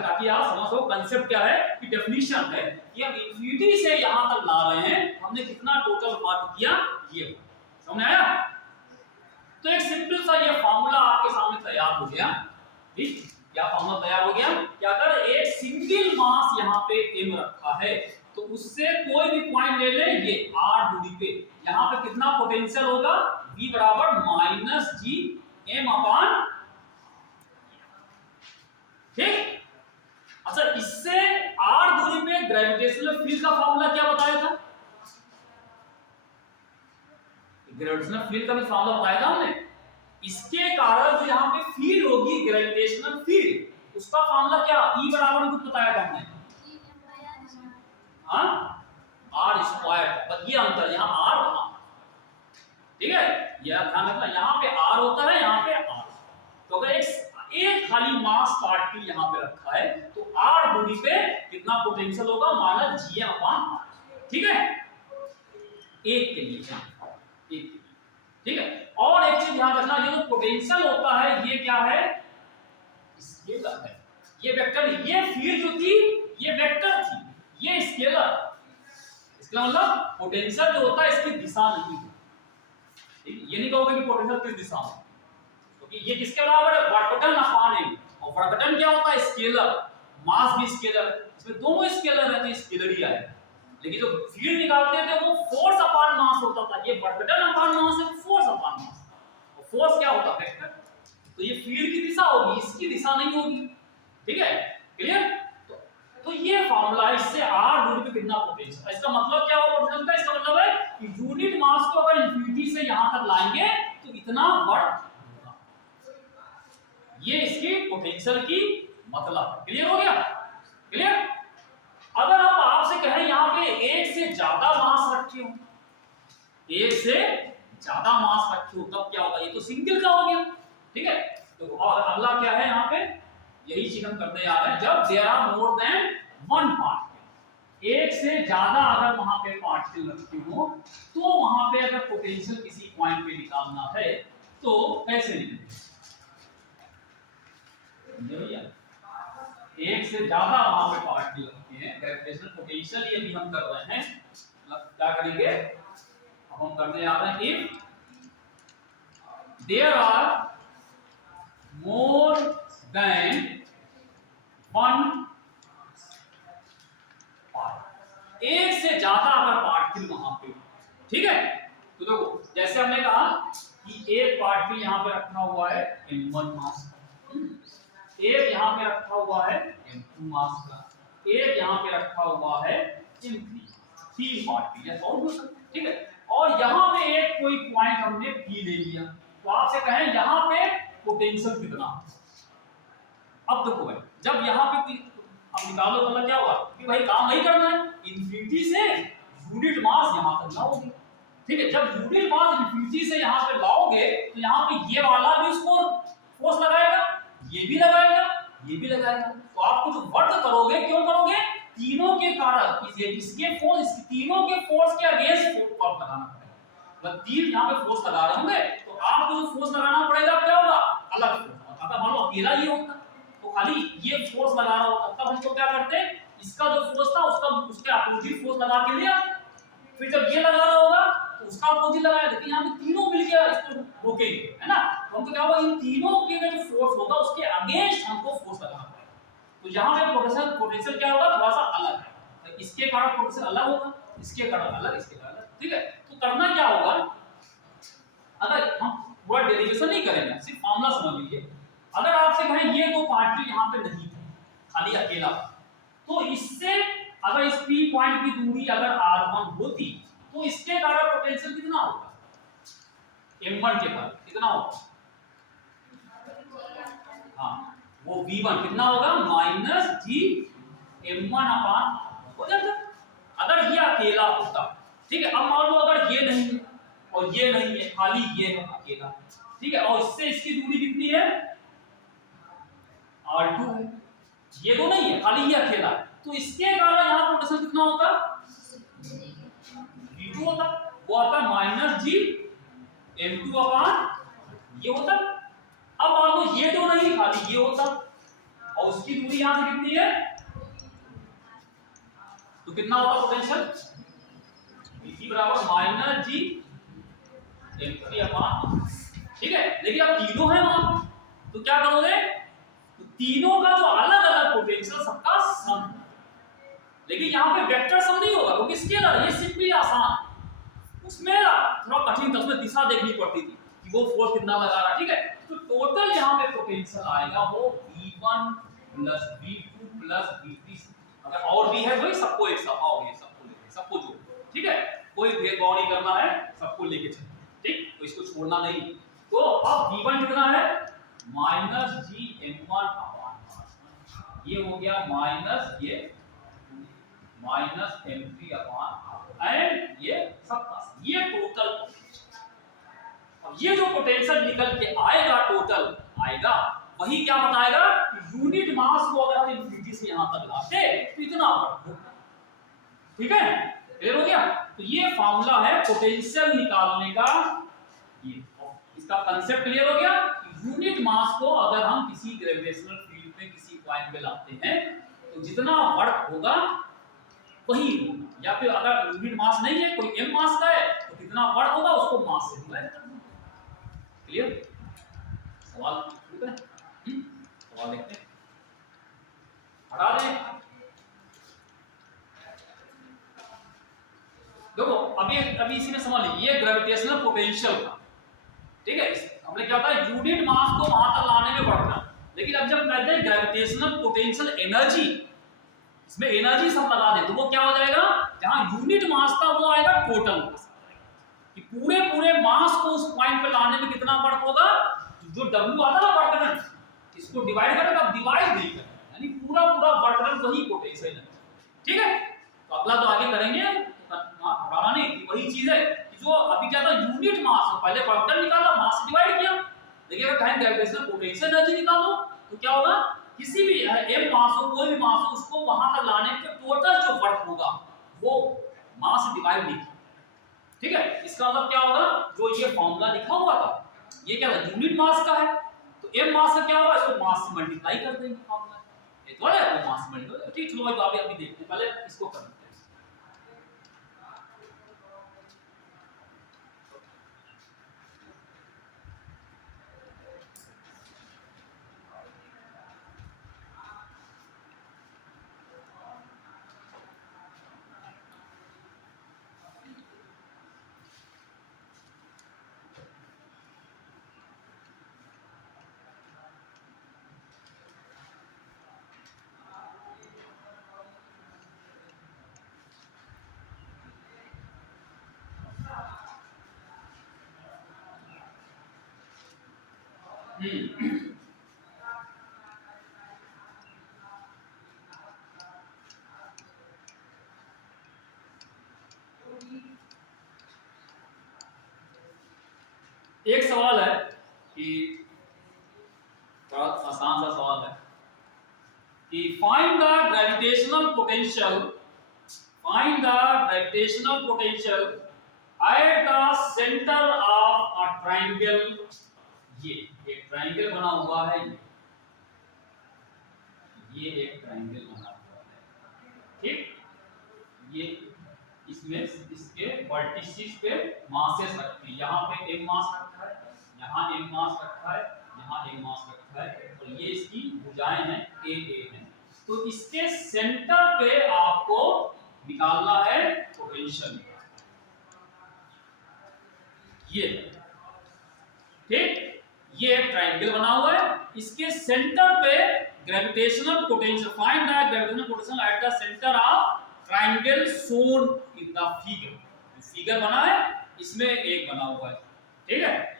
ताकि आप समझो कंसेप्ट क्या है, कि डेफिनेशन है कि हम इंफिनिटी से यहां तक ला रहे हैं, हमने कितना टोटल वर्क किया, ये समझ में आया। तो एक सिंपल सा ये फार्मूला आपके सामने तैयार हो गया, ठीक, क्या फार्मूला तैयार हो गया कि अगर एक सिंगल मास यहाँ पे m रखा है तो उससे कोई भी पॉइंट ले ले, ये r दूरी पे यहाँ पे कितना पोटेंशियल होगा, v बराबर माइनस जी m अपॉन, ठीक। अच्छा, इससे r दूरी पे ग्रेविटेशनल फील्ड का फार्मूला क्या बताया था, ग्रेविटेशनल फील्ड का भी फार्मूला बताया था हमने, इसके कारण जो यहाँ पे फील्ड होगी ग्रेविटेशनल फील्ड, उसका फार्मूला क्या, E बराबर कुछ बताया था हमने, हाँ r स्क्वायर, बस ये अंतर, यहाँ r वहां, ठीक है, यह ध्यान रखना, यहाँ पे r होता है, यहाँ पे r, तो अगर एक खाली मास पार्टिकल यहाँ पे रखा है तो r दूरी पे कितना पोटेंशियल होगा, माइनस जी अपॉन r, ठीक है, एक के लिए, एक के लिए, ठीक है। और एक चीज ध्यान रखना, ये जो पोटेंशियल होता है ये क्या है, स्केलर है, ये वेक्टर, ये फील्ड जो थी ये वेक्टर थी, ये स्केलर, इसका मतलब पोटेंशियल जो होता है इसकी दिशा नहीं है, ठीक, ये नहीं कहोगे कि पोटेंशियल किस दिशा में, क्योंकि ये किसके बराबर है, वर्क डन अपॉन m, और वर्क डन क्या होता है, स्केलर, मास भी स्केलर, इसमें दोनों स्केलर रहते हैं, स्केलर ही आएगा, लेकिन जो फील्ड निकालते थे वो फोर्स अपॉन मास होता था, ये वर्क डन अपॉन मास है, फोर्स अपॉन मास। और फोर्स क्या होता है? वेक्टर। तो ये फील्ड की दिशा होगी, इसकी दिशा नहीं होगी, ठीक है, क्लियर? तो ये फॉर्मूला, इससे r दूरी पे कितना पोटेंशियल, इसका मतलब क्या होगा पोटेंशियल का? इसका मतलब है कि यूनिट मास को अगर इंफिनिटी से यहां तक लाएंगे तो इतना वर्क होगा। ये इसकी पोटेंशियल की मतलब, क्लियर हो गया? क्लियर? अगर आप आपसे कहें यहां पे एक से ज्यादा मास रखे हो, एक से ज्यादा मास रखे हो, तब क्या होगा? ये तो सिंगल का हो गया, ठीक है। तो और अगला क्या है यहाँ पे? यही चीज हम करने जा रहे हैं, जब there are more than one particle, एक से ज्यादा अगर वहां पे पार्टिकल रखे हो तो वहां पे अगर पोटेंशियल किसी पॉइंट पे निकालना है तो कैसे निकलेगा? भैया एक से ज्यादा वहां पे पार्टिकल रखे हैं, ग्रेविटेशनल पोटेंशियल ये भी हम कर रहे हैं, मतलब क्या करेंगे? अब हम करने जा रहे हैं, if there are more than one particle, एक से ज्यादा अगर पार्टिकल वहां पे, ठीक है। तो देखो जैसे हमने कहा कि एक पार्टिकल यहां पे रखा हुआ है m1 मास का, एक यहां पे रखा हुआ है m2 मास का, एक यहां पे रखा हुआ है m3, तीन पार्टिकल है, और ठीक है। और यहां पे एक कोई पॉइंट हमने p ले लिया, तो आपसे कहें यहां पे पोटेंशियल कितना? अब देखो भाई, जब यहां पे अब निकालो तो क्या होगा कि भाई काम नहीं करना है, इंफिनिटी से यूनिट मास यहां तक लाओगे, ठीक है। जब यूनिट मास इंफिनिटी से यहां पे लाओगे तो यहां पे ये वाला भी उसको फोर्स लगाएगा, ये भी लगाएगा, ये भी लगाएगा। तो आप कुछ वर्क करोगे, क्यों करोगे? तीनों के कारण, इसके फोर्स, तीनों के फोर्स के अगेंस्ट फोर्स लगाना पड़ेगा। मतलब तीन यहां पे फोर्स लगा रहे होंगे तो आपको जो फोर्स लगाना पड़ेगा क्या होगा? अलग फोर्स। अगर मान लो अकेला ये होता तो खाली ये फोर्स लगा रहा होता, तब हम तो क्या करते? इसका जो फोर्स था उसका उसके अपोजिट फोर्स लगा के लिया, फिर जब ये लगा रहा होगा तो उसका अपोजिट लगाया। लेकिन यहाँ पे तीनों मिलकर इसको रोकेंगे, है ना? तो हमको क्या होगा? इन तीनों के जो फोर्स होगा उसके अगेंस्ट हमको फोर्स लगाना पड़ेगा। तो यहाँ पे पोटेंशियल क्या होगा? थोड़ा सा अलग है, तो इसके कारण पोटेंशियल अलग होगा, इसके कारण अलग, इसके कारण अलग, ठीक है। तो करना क्या होगा? अगर हम पूरा डेरिवेशन नहीं करेंगे, सिर्फ फॉर्मूला समझ लीजिए। अगर आपसे कहें ये दो पार्टिकल यहाँ पे नहीं थे, खाली अकेला, तो इससे अगर इस P पॉइंट की दूरी अगर r1 होती तो इसके कारण पोटेंशियल कितना होगा? m1 के बाद कितना होगा? हाँ, वो v1 कितना होगा? -g m1 अपान हो जाता। अगर ये अकेला होता, ठीक है। अब मान लो अगर ये नहीं है और ये नहीं है, खाली ये है अकेला, ठीक है, और इससे इसकी दूरी कितनी है? r2 है, ये तो नहीं है, खाली ये अकेला, तो इसके कारण यहाँ पोटेंशियल कितना होता? v2 होता, वो आता -g m2 अपान ये होता। अब मान लो ये तो नहीं, खाली ये होता, और उसकी दूरी यहाँ से कितनी है? तो कितना होता पोटेंशियल? v3 बराबर -g m3 अपान, ठीक है। लेकिन अब तीनों है वहां, तो क्या करोगे? तो तीनों का जो अलग अलग पोटेंशियल सबका सम, लेकिन यहाँ पे वेक्टर सम नहीं होगा क्योंकि स्केलर, ये सिंपली आसान। उसमें थोड़ा कठिन था, उसमें दिशा देखनी पड़ती थी कि वो फोर्स कितना लगा रहा, ठीक है। तो टोटल यहाँ पे पोटेंशियल आएगा वो v1 plus v2 plus v3, अगर और भी है भाई सबको एक साथ आओगे, सबको लेके, सबको जोड़, ठीक है। कोई भेदभाव नहीं करना है, सबको लेके चलो, ठीक, तो इसको छोड़ना नहीं। तो अब v1 कितना है? -g m1 अपान, ये हो गया माइनस ये -m3 अपान, एंड ये सबका, ये टोटल। अब ये जो पोटेंशियल निकल के आएगा, टोटल आएगा, वही क्या बताएगा कि यूनिट मास को अगर हम इंफिनिटी से यहां तक लाते तो इतना होगा, ठीक है। क्लियर हो गया? तो ये फार्मूला है पोटेंशियल निकालने का, ये इसका कांसेप्ट क्लियर हो गया। यूनिट मास को अगर हम किसी ग्रेविटेशनल फील्ड में किसी पॉइंट पे लाते हैं तो जितना वर्क होगा वही होगा, या फिर अगर यूनिट मास नहीं है, कोई m मास का है, तो कितना वर्क होगा उसको मास से डिवाइड करना। क्लियर? सवाल ठीक है? सवाल देखते हैं, हटा दें। अभी इसी में समझ लीजिए, ये ग्रेविटेशनल पोटेंशियल था, ठीक है। हमने क्या होता है, यूनिट मास को वहां तक लाने में बढ़ता, लेकिन अब जब कहते हैं ग्रेविटेशनल पोटेंशियल एनर्जी, इसमें एनर्जी सब लगा दे तो वो क्या हो जाएगा, जहां यूनिट मास था वो आएगा टोटल मास, कि पूरे पूरे मास को उस पॉइंट पे लाने में कितना वर्क होगा, जो W आता है ना वर्क डन, इसको डिवाइड करें तो डिवाइड नहीं करें, यानी पूरा पूरा वर्क डन वही पोटेंशियल है, ठीक है। तो अगला तो आगे करेंगे, घबराना नहीं, वही चीज है कि जो अभी क्या था, यूनिट मास, पहले वर्क डन निकाला, मास डिवाइड किया, देखिए अगर कहें ग्रेविटेशनल पोटेंशियल एनर्जी निकालो तो क्या होगा, किसी भी m मास हो, कोई भी मास हो, उसको वहां तक लाने पे टोटल जो वर्क होगा वो मास डिवाइड नहीं, ठीक है। इसका मतलब क्या होगा, जो ये फॉर्मूला लिखा हुआ था ये क्या था, यूनिट मास का है, तो m मास का क्या होगा, इसको मास से मल्टीप्लाई कर देंगे, फॉर्मूला ये तो है, वो मास से मल्टीप्लाई, ठीक। चलो भाई अभी देखते हैं, पहले इसको करते हैं। एक सवाल है कि थोड़ा आसान सा सवाल है कि find the gravitational potential, find the gravitational potential at the centre of a triangle. ये एक ट्रायंगल बना हुआ है, ये एक ट्रायंगल बना हुआ है, ठीक। ये इसमें इसके वर्टिसेस पे मासेस रखते हैं, यहाँ पे m मास रखा है, यहाँ m मास रखा है, यहाँ m मास रखा है, और ये इसकी भुजाएं हैं a है। तो इसके सेंटर पे आपको निकालना है पोटेंशियल, ये ठीक। ये एक ट्रायंगल बना हुआ है, इसके सेंटर पे gravitational potential, find the gravitational potential at the centre of triangle shown in the figure. Figure बना है, इसमें एक बना हुआ है, ठीक है।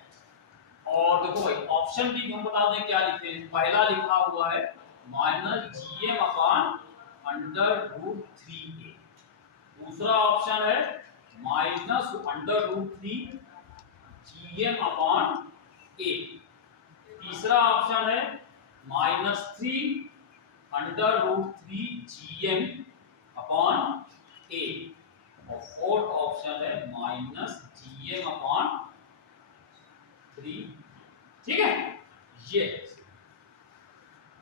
और देखो भाई ऑप्शन भी हम बता दें क्या लिखे हैं। पहला लिखा हुआ है -gm/√3a, दूसरा ऑप्शन है -√3gm/a, तीसरा ऑप्शन है -3√3gm/a, और फोर्थ ऑप्शन है -gm/3, ठीक है। ये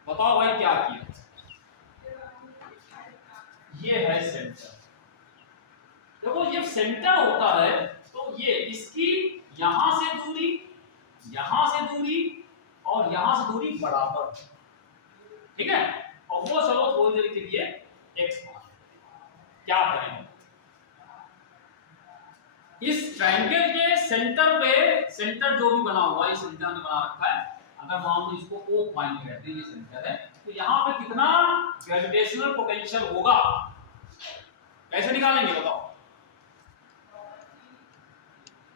बताओ भाई क्या किया, ये है सेंटर। देखो जब सेंटर होता है तो ये इसकी यहां से दूरी, यहां से दूरी और यहां से दूरी बराबर, ठीक है। और वो चलो थोड़ी देर के लिए x मान, क्या करेंगे, इस ट्रायंगल के सेंटर पे, सेंटर जो भी बना हुआ है, सेंटर ने बना रखा है, अगर मान लो इसको O पॉइंट कहते हैं, ये सेंटर है, तो यहाँ पे कितना ग्रेविटेशनल पोटेंशियल होगा, कैसे निकालेंगे बताओ,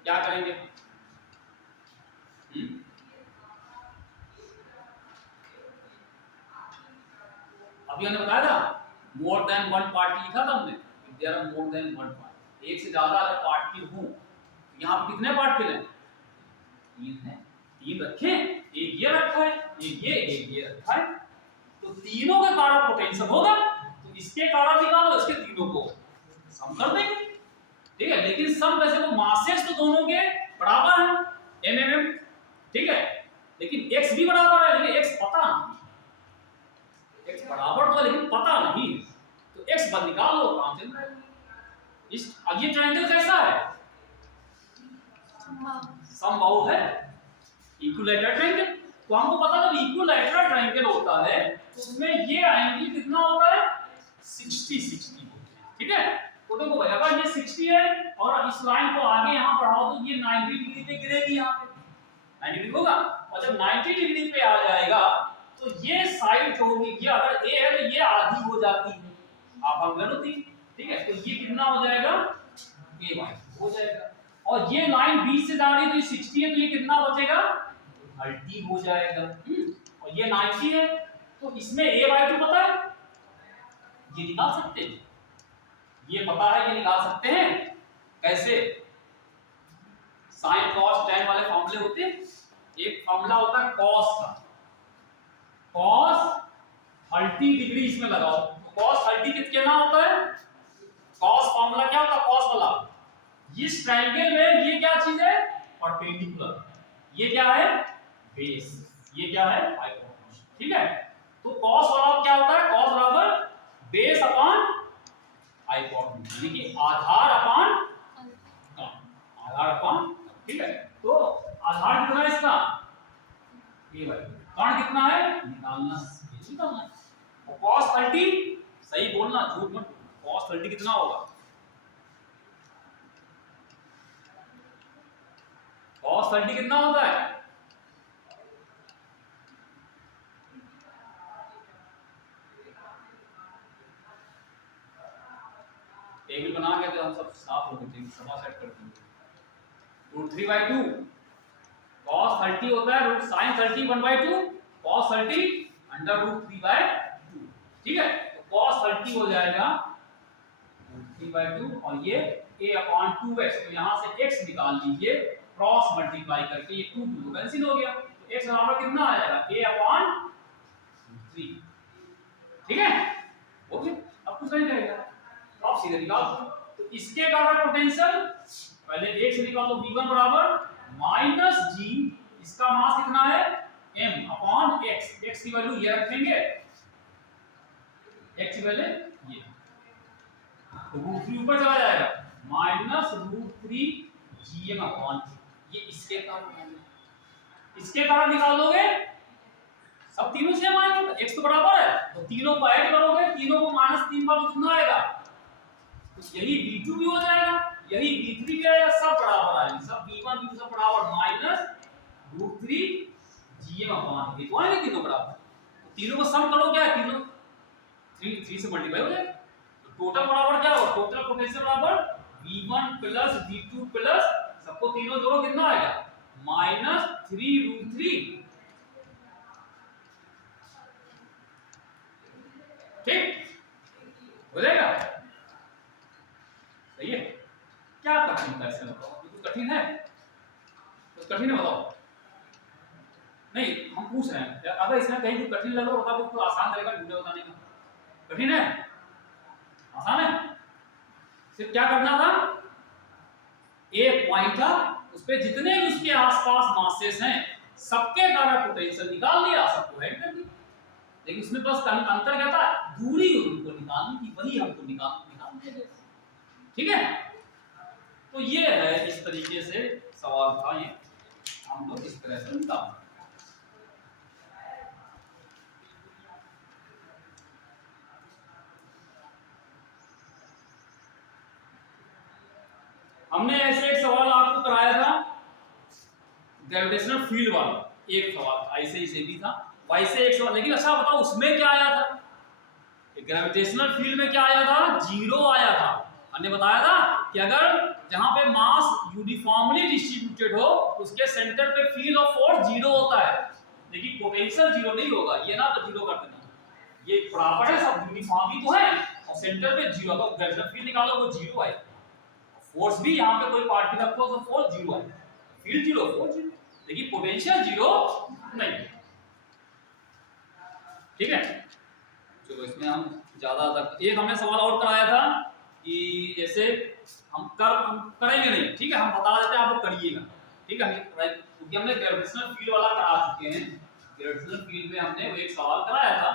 क्या करेंगे? अभी हमने बताया था मोर देन वन पार्टिकल लिखा था हमने, there are more than one particle, एक से ज्यादा अगर पार्टिकल हो, यहाँ पे कितने पार्टिकल हैं, तीन हैं, तीन रखे, एक ये रखा है, एक ये रखा है, तो तीनों के कारण पोटेंशियल होगा, तो इसके कारण निकालो, इसके तीनों को सम कर देंगे, ठीक है। लेकिन सम वैसे वो मासेस तो दोनों के बराबर हैं, mm, ठीक है, लेकिन x भी बराबर है, लेकिन x पता नहीं, x बराबर तो है लेकिन पता नहीं, तो x बल निकाल लो, काम चल रहा है। इस ये ट्रायंगल कैसा है, समबाहु है, इक्विलैटरल ट्रायंगल। तो हमको पता है जब इक्विलैटरल ट्रायंगल होता है तो उसमें ये एंगल कितना होता है, 60-60 होता है, ठीक है। तो तो देखो भाई अगर ये 60 है और इस लाइन को आगे यहाँ बढ़ाओ तो ये 90 डिग्री पे गिरेगी, यहाँ पे 90 डिग्री होगा। और जब 90 डिग्री पे आ जाएगा तो ये साइड जो होगी, ये अगर ए है तो ये आधी हो जाती है, आप अवगत होती, ठीक है। तो ये कितना हो जाएगा, ए बाई हो जाएगा। और ये लाइन 20 से जा रही है तो ये 60 है तो ये कितना बचेगा, 30 हो जाएगा। और ये 90 है तो इसमें a बाई 2 पता है, ये निकाल सकते हैं, ये पता है, ये निकाल सकते हैं। कैसे, साइन कॉस टेन वाले फॉर्मूले होते हैं। एक फॉर्मूला होता है कॉस का, कॉस 30 डिग्री इसमें लगाओ, कॉस 30 कितना होता है, कॉस फॉर्मूला क्या होता है कॉस वाला, इस ट्रायंगल में ये क्या चीज है, परपेंडिकुलर, ये क्या है बेस, ये क्या है हाइपोटेन्यूज, ठीक है। तो कॉस वाला क्या होता है, कॉस बराबर बेस अपॉन हाइपोटेन्यूज, यानी कि आधार अपॉन आधार अपॉन, ठीक है। तो आधार कितना है इसका, ए बाई, कर्ण कितना है निकालना, और cos 30 सही बोलना झूठ मत, cos 30 कितना होगा, cos 30 कितना होता है, टेबल बना के तो हम सब साफ हो गए, सभा सेट कर देंगे। √3/2 cos 30 होता है रूट sin 30 1/2 cos 30 √3/2, ठीक है। तो cos 30 हो जाएगा √3/2 और ये a/2x, तो यहां से x निकाल लीजिए, क्रॉस मल्टीप्लाई करके ये 2 2 कैंसिल हो गया, तो x बराबर कितना आ जाएगा a/3, ठीक है। ओके, अब कुछ नहीं रहेगा, आप सीधे निकाल दो। तो इसके कारण पोटेंशियल पहले x निकालो, v1 बराबर -g, इसका मास कितना है m/x, x की वैल्यू ये रखेंगे, x की वैल्यू ये, तो √3 ऊपर चला जाएगा, -√3gm/, ये इसके कारण निकाल दोगे, सब तीनों सेम आएंगे, x तो बराबर है तो तीनों को ऐड करोगे, तीनों को -3 बार कितना आएगा, तो यही v2 भी हो जाएगा, यही v3 भी आएगा, सब बराबर आएंगे, सब v1 v2 सब बराबर -√3gm/, ये तो आएंगे तीनों बराबर, तो तीनों को सम करो, क्या है तीनों 3 से मल्टीप्लाई हो जाएगा, तो टोटल बराबर क्या होगा, टोटल पोटेंशियल बराबर v1 प्लस v2 प्लस सबको तीनों जोड़ो कितना आएगा, -3√3, ठीक हो जाएगा, सही है। क्या कठिन है इसमें बताओ, कुछ कठिन है, कुछ कठिन है बताओ, नहीं हम पूछ रहे हैं, अगर इसमें कहीं कुछ कठिन लग रहा होता तो आसान तरीका ढूंढे बताने का, कठिन है आसान है, सिर्फ क्या करना था, एक पॉइंट था उस पे जितने भी उसके आसपास मासेस हैं सबके द्वारा पोटेंशियल निकाल लिया, सबको ऐड कर दिया, लेकिन उसमें बस अंतर क्या था, दूरी उनको निकालनी थी, वही हमको निकाल दिया, ठीक है। तो ये है, इस तरीके से सवाल था, ये हम लोग इस तरह से निकाल, हमने ऐसे एक सवाल आपको कराया था ग्रेविटेशनल फील्ड वाला, एक सवाल था ऐसे ही से भी था, वैसे एक सवाल, लेकिन अच्छा बताओ उसमें क्या आया था, ग्रेविटेशनल फील्ड में क्या आया था, 0 आया था, हमने बताया था कि अगर जहां पे मास यूनिफॉर्मली डिस्ट्रीब्यूटेड हो उसके सेंटर पे फील्ड ऑफ फोर्स 0 होता है, लेकिन पोटेंशियल 0 नहीं होगा, ये ना तो 0 कर देना, ये बराबर है, सब यूनिफॉर्मली तो है, और सेंटर पे 0, तो ग्रेविटेशनल फील्ड निकालो वो 0 आएगा, फोर्स भी यहां पे कोई पार्टिकल रखो तो फोर्स 0 आएगा, फील्ड 0 फोर्स 0, लेकिन पोटेंशियल 0 नहीं, ठीक है। चलो इसमें हम ज्यादा तक, एक हमने सवाल और कराया था कि जैसे हम करेंगे नहीं, ठीक है, हम बता देते हैं आप लोग करिएगा, ठीक है, क्योंकि हमने ग्रेविटेशनल फील्ड वाला करा चुके हैं, ग्रेविटेशनल फील्ड में हमने वो एक सवाल कराया था,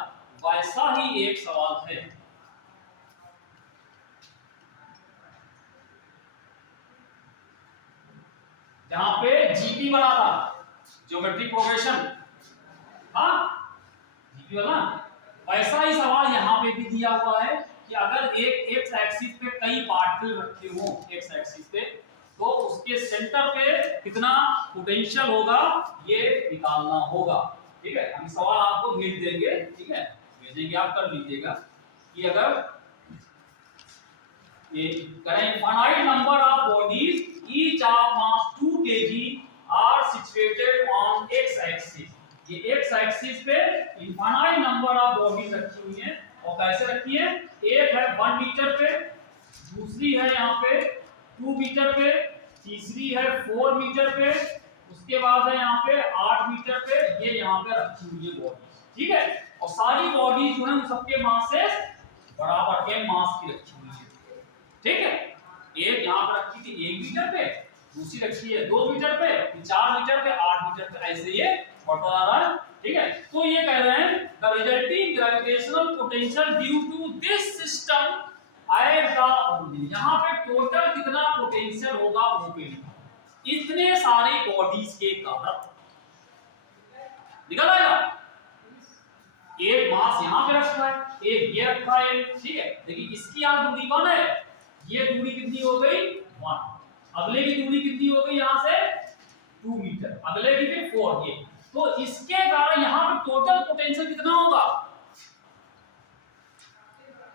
वैसा ही एक सवाल है, जहां पे जीपी बना था, ज्योमेट्रिक प्रोग्रेशन, हाँ जीपी वाला, वैसा ही सवाल यहाँ पे भी दिया हुआ है कि अगर एक एक्स एक्सिस पे कई पार्टिकल रखे हों एक्स एक्सिस पे, तो उसके सेंटर पे कितना पोटेंशियल होगा ये निकालना होगा। ठीक है, हम सवाल आपको भेज देंगे, ठीक है, भेजेंगे, आप कर लीजिएगा कि अगर finite number of bodies each of mass 2 kg are situated on x axis। ये x axis पे infinite number of bodies रखी हुई हैं, और कैसे रखी है, एक है 1 मीटर पे, दूसरी है यहाँ पे 2 मीटर पे, तीसरी है 4 मीटर पे, उसके बाद है यहाँ पे 8 मीटर पे, ये यहाँ पे रखी हुई है बॉडी। ठीक है, और सारी बॉडी जो है उन सबके मास से बराबर के मास की रखी हुई है। ठीक है, एक यहाँ पर रखी थी 1 मीटर पे, दूसरी रखी है 2 मीटर पे, 4 मीटर पे, 8 मीटर पे, ऐसे ये बढ़ता जा रहा है। ठीक है, तो ये कह रहे हैं the resulting gravitational potential due to this system at the origin. यहाँ पे टोटल कितना पोटेंशियल होगा वो पे लिखा, इतने सारे बॉडीज के कारण निकल आएगा। एक मास यहाँ पे रखा है, एक ये रखा है, ठीक है, लेकिन इसकी यहाँ दूरी कौन है, ये दूरी कितनी हो गई 1, अगले की दूरी कितनी हो गई यहाँ से 2 मीटर, अगले की फिर 4, ये तो इसके कारण यहाँ पे टोटल पोटेंशियल कितना होगा।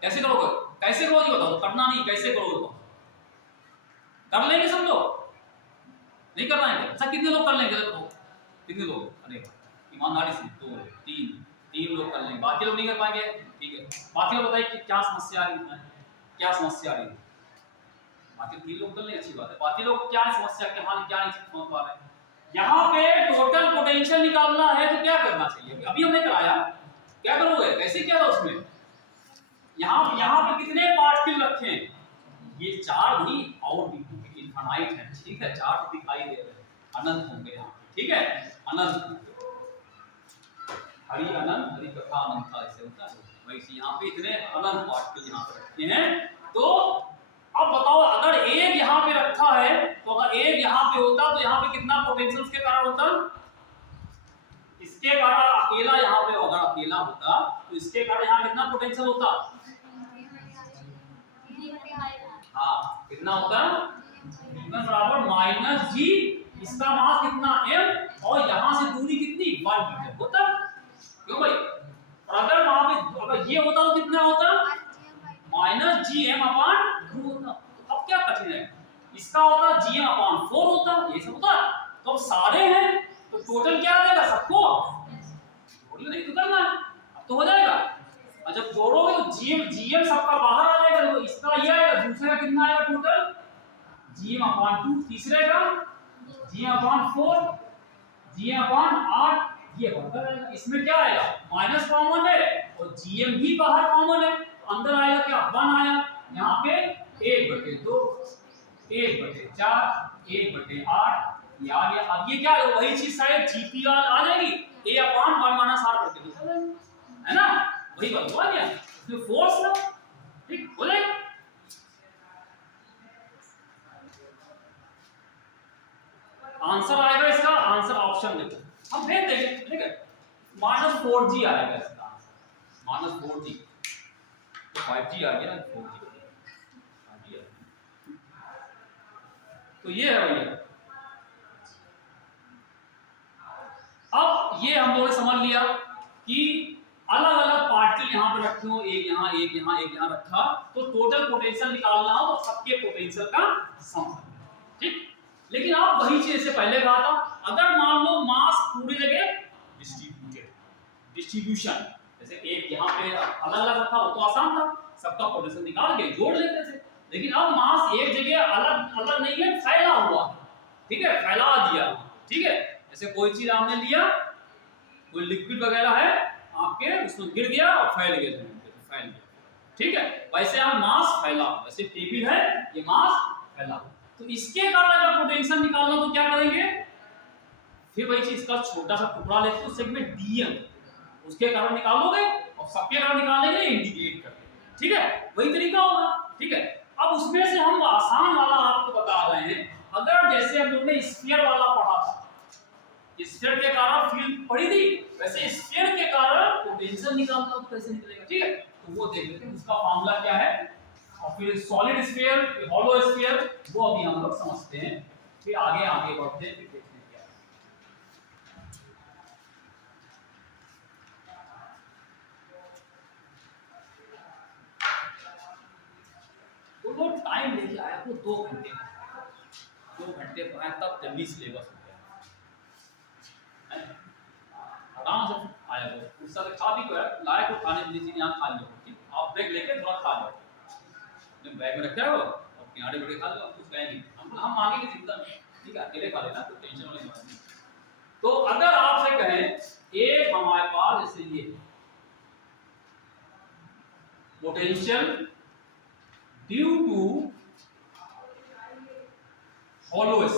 कैसे करोगे, कैसे करोगे बताओ, करना नहीं, कैसे करोगे तो कर लेंगे सब लोग, नहीं करना है अच्छा, कितने लोग कर लेंगे, देखो कितने लोग, अरे ईमानदारी से 2 3 लोग कर लेंगे, बाकी लोग नहीं कर पाएंगे। ठीक है, बाकी लोग बताइए कि क्या समस्या आ रही है, क्या समस्या आ रही है, बाकी 3 लोग कर लेंगे, अच्छी बात है, बाकी लोग क्या समस्या के हाल क्या नहीं समझ पा रहे हैं। यहाँ पे टोटल पोटेंशियल निकालना है तो क्या करना चाहिए, अभी हमने कराया, क्या करोगे, कैसे किया था उसमें, यहाँ पे कितने पार्टिकल रखे हैं, ये 4 नहीं और भी इनफाइनाइट है। ठीक है, 4 तो दिखाई दे रहे हैं, अनंत होंगे यहाँ, ठीक है, अनंत, हरि अनंत, हरि कथा अनंत था, ऐसे होता है, वैसे यहाँ पे इतने अनंत पार्टिकल यहाँ पे रखे हैं। तो अब बताओ, अगर एक यहाँ पे रखा है, तो अगर एक यहाँ पे होता तो यहाँ पे कितना पोटेंशियल उसके कारण होता, इसके कारण अकेला यहाँ पे अगर अकेला होता तो इसके कारण यहाँ कितना पोटेंशियल होता, हाँ कितना होता, बराबर माइनस जी, इसका मास कितना m, और यहाँ से दूरी कितनी 1 मीटर होता, क्यों भाई, और अगर वहां पे अगर ये होता तो कितना होता, माइनस जी एम अपॉन 2 होता। अब क्या कठिन है, इसका होता जी एम अपॉन 4 होता, ये सब होता, तो अब सारे हैं तो टोटल क्या आ जाएगा सबको, टोटल नहीं तो करना है, अब तो हो जाएगा, और जब जोड़ोगे तो जी एम सबका बाहर आ जाएगा, तो इसका ये आएगा, दूसरे का कितना आएगा टोटल जी एम अपॉन 2, तीसरे का G M upon 4, G M upon 8, ये बढ़ता रहेगा, इसमें क्या आएगा माइनस कॉमन है और जीएम भी बाहर कॉमन है, अंदर आएगा क्या 1 आया, यहाँ पे 1/2, 1/4, 1/8 ये आ गया। अब ये क्या है, वही चीज शायद जीपीआर आ जाएगी, a अपॉन 1 - r करके लिखा है ना, वही बात हुआ क्या, इसमें फोर्स ना, ठीक हो जाएगा। आंसर आएगा इसका, आंसर ऑप्शन देखो हम भेज देंगे, ठीक है, -4g आएगा इसका आंसर, -4g, तो 5g आ गया ना, 4g तो ये है भैया। अब ये हम लोगों ने समझ लिया कि अलग अलग पार्टिकल यहाँ पे रखे हो, एक यहाँ एक यहाँ एक यहाँ रखा, तो टोटल पोटेंशियल निकालना हो तो सबके पोटेंशियल का सम, ठीक। लेकिन आप वही चीज से पहले कहा था, अगर मान लो मास पूरी जगह डिस्ट्रीब्यूशन, जैसे एक यहाँ पे अलग अलग रखा हो तो आसान था, सबका पोटेंशियल निकाल के जोड़ लेते थे, लेकिन अब मास एक जगह अलग अलग नहीं है, फैला हुआ, ठीक है, फैला दिया, ठीक है, जैसे कोई चीज आपने लिया, कोई लिक्विड वगैरह है आपके, उसमें गिर गया और फैल गया, फैल गया, ठीक है, वैसे यहाँ मास फैला, वैसे टेबल है ये मास फैला, तो इसके कारण अगर पोटेंशियल निकालना तो क्या करेंगे, फिर वही चीज का छोटा सा टुकड़ा लेते हैं, सेगमेंट डीएम, उसके कारण निकालोगे और सबके कारण निकालेंगे इंटीग्रेट करके, ठीक है, वही तरीका होगा, ठीक है। अब उसमें से हम आसान वाला आपको बता रहे हैं, अगर जैसे हम लोग ने स्फीयर वाला पढ़ा था, स्फीयर के कारण फील्ड पढ़ी थी, वैसे स्फीयर के कारण पोटेंशियल निकालना तो कैसे निकलेगा, ठीक है, तो वो देख लेते हैं उसका फॉर्मूला क्या है, और फिर सॉलिड स्फीयर, हॉलो स्फीयर, वो अभी हम लोग समझते हैं, फिर आगे बढ़ते हैं, फिर देखते हैं क्या है। वो टाइम लेके आया, वो 2 घंटे पढ़ाया, तब जल्दी सिलेबस हो गया, आराम से आया। वो उसका खा भी लाया, तो खाने की चीज यहाँ खा लो, ठीक, आप ब्रेक लेके थोड़ा खा लो, बैग में रखा हो और किनारे बैठे खा लो, कुछ कहेंगे हम मांगे की चिंता नहीं, ठीक है, अकेले खा लेना, तो टेंशन वाली बात नहीं। तो अगर आपसे कहें एक हमारे पास जैसे ये potential due to hollow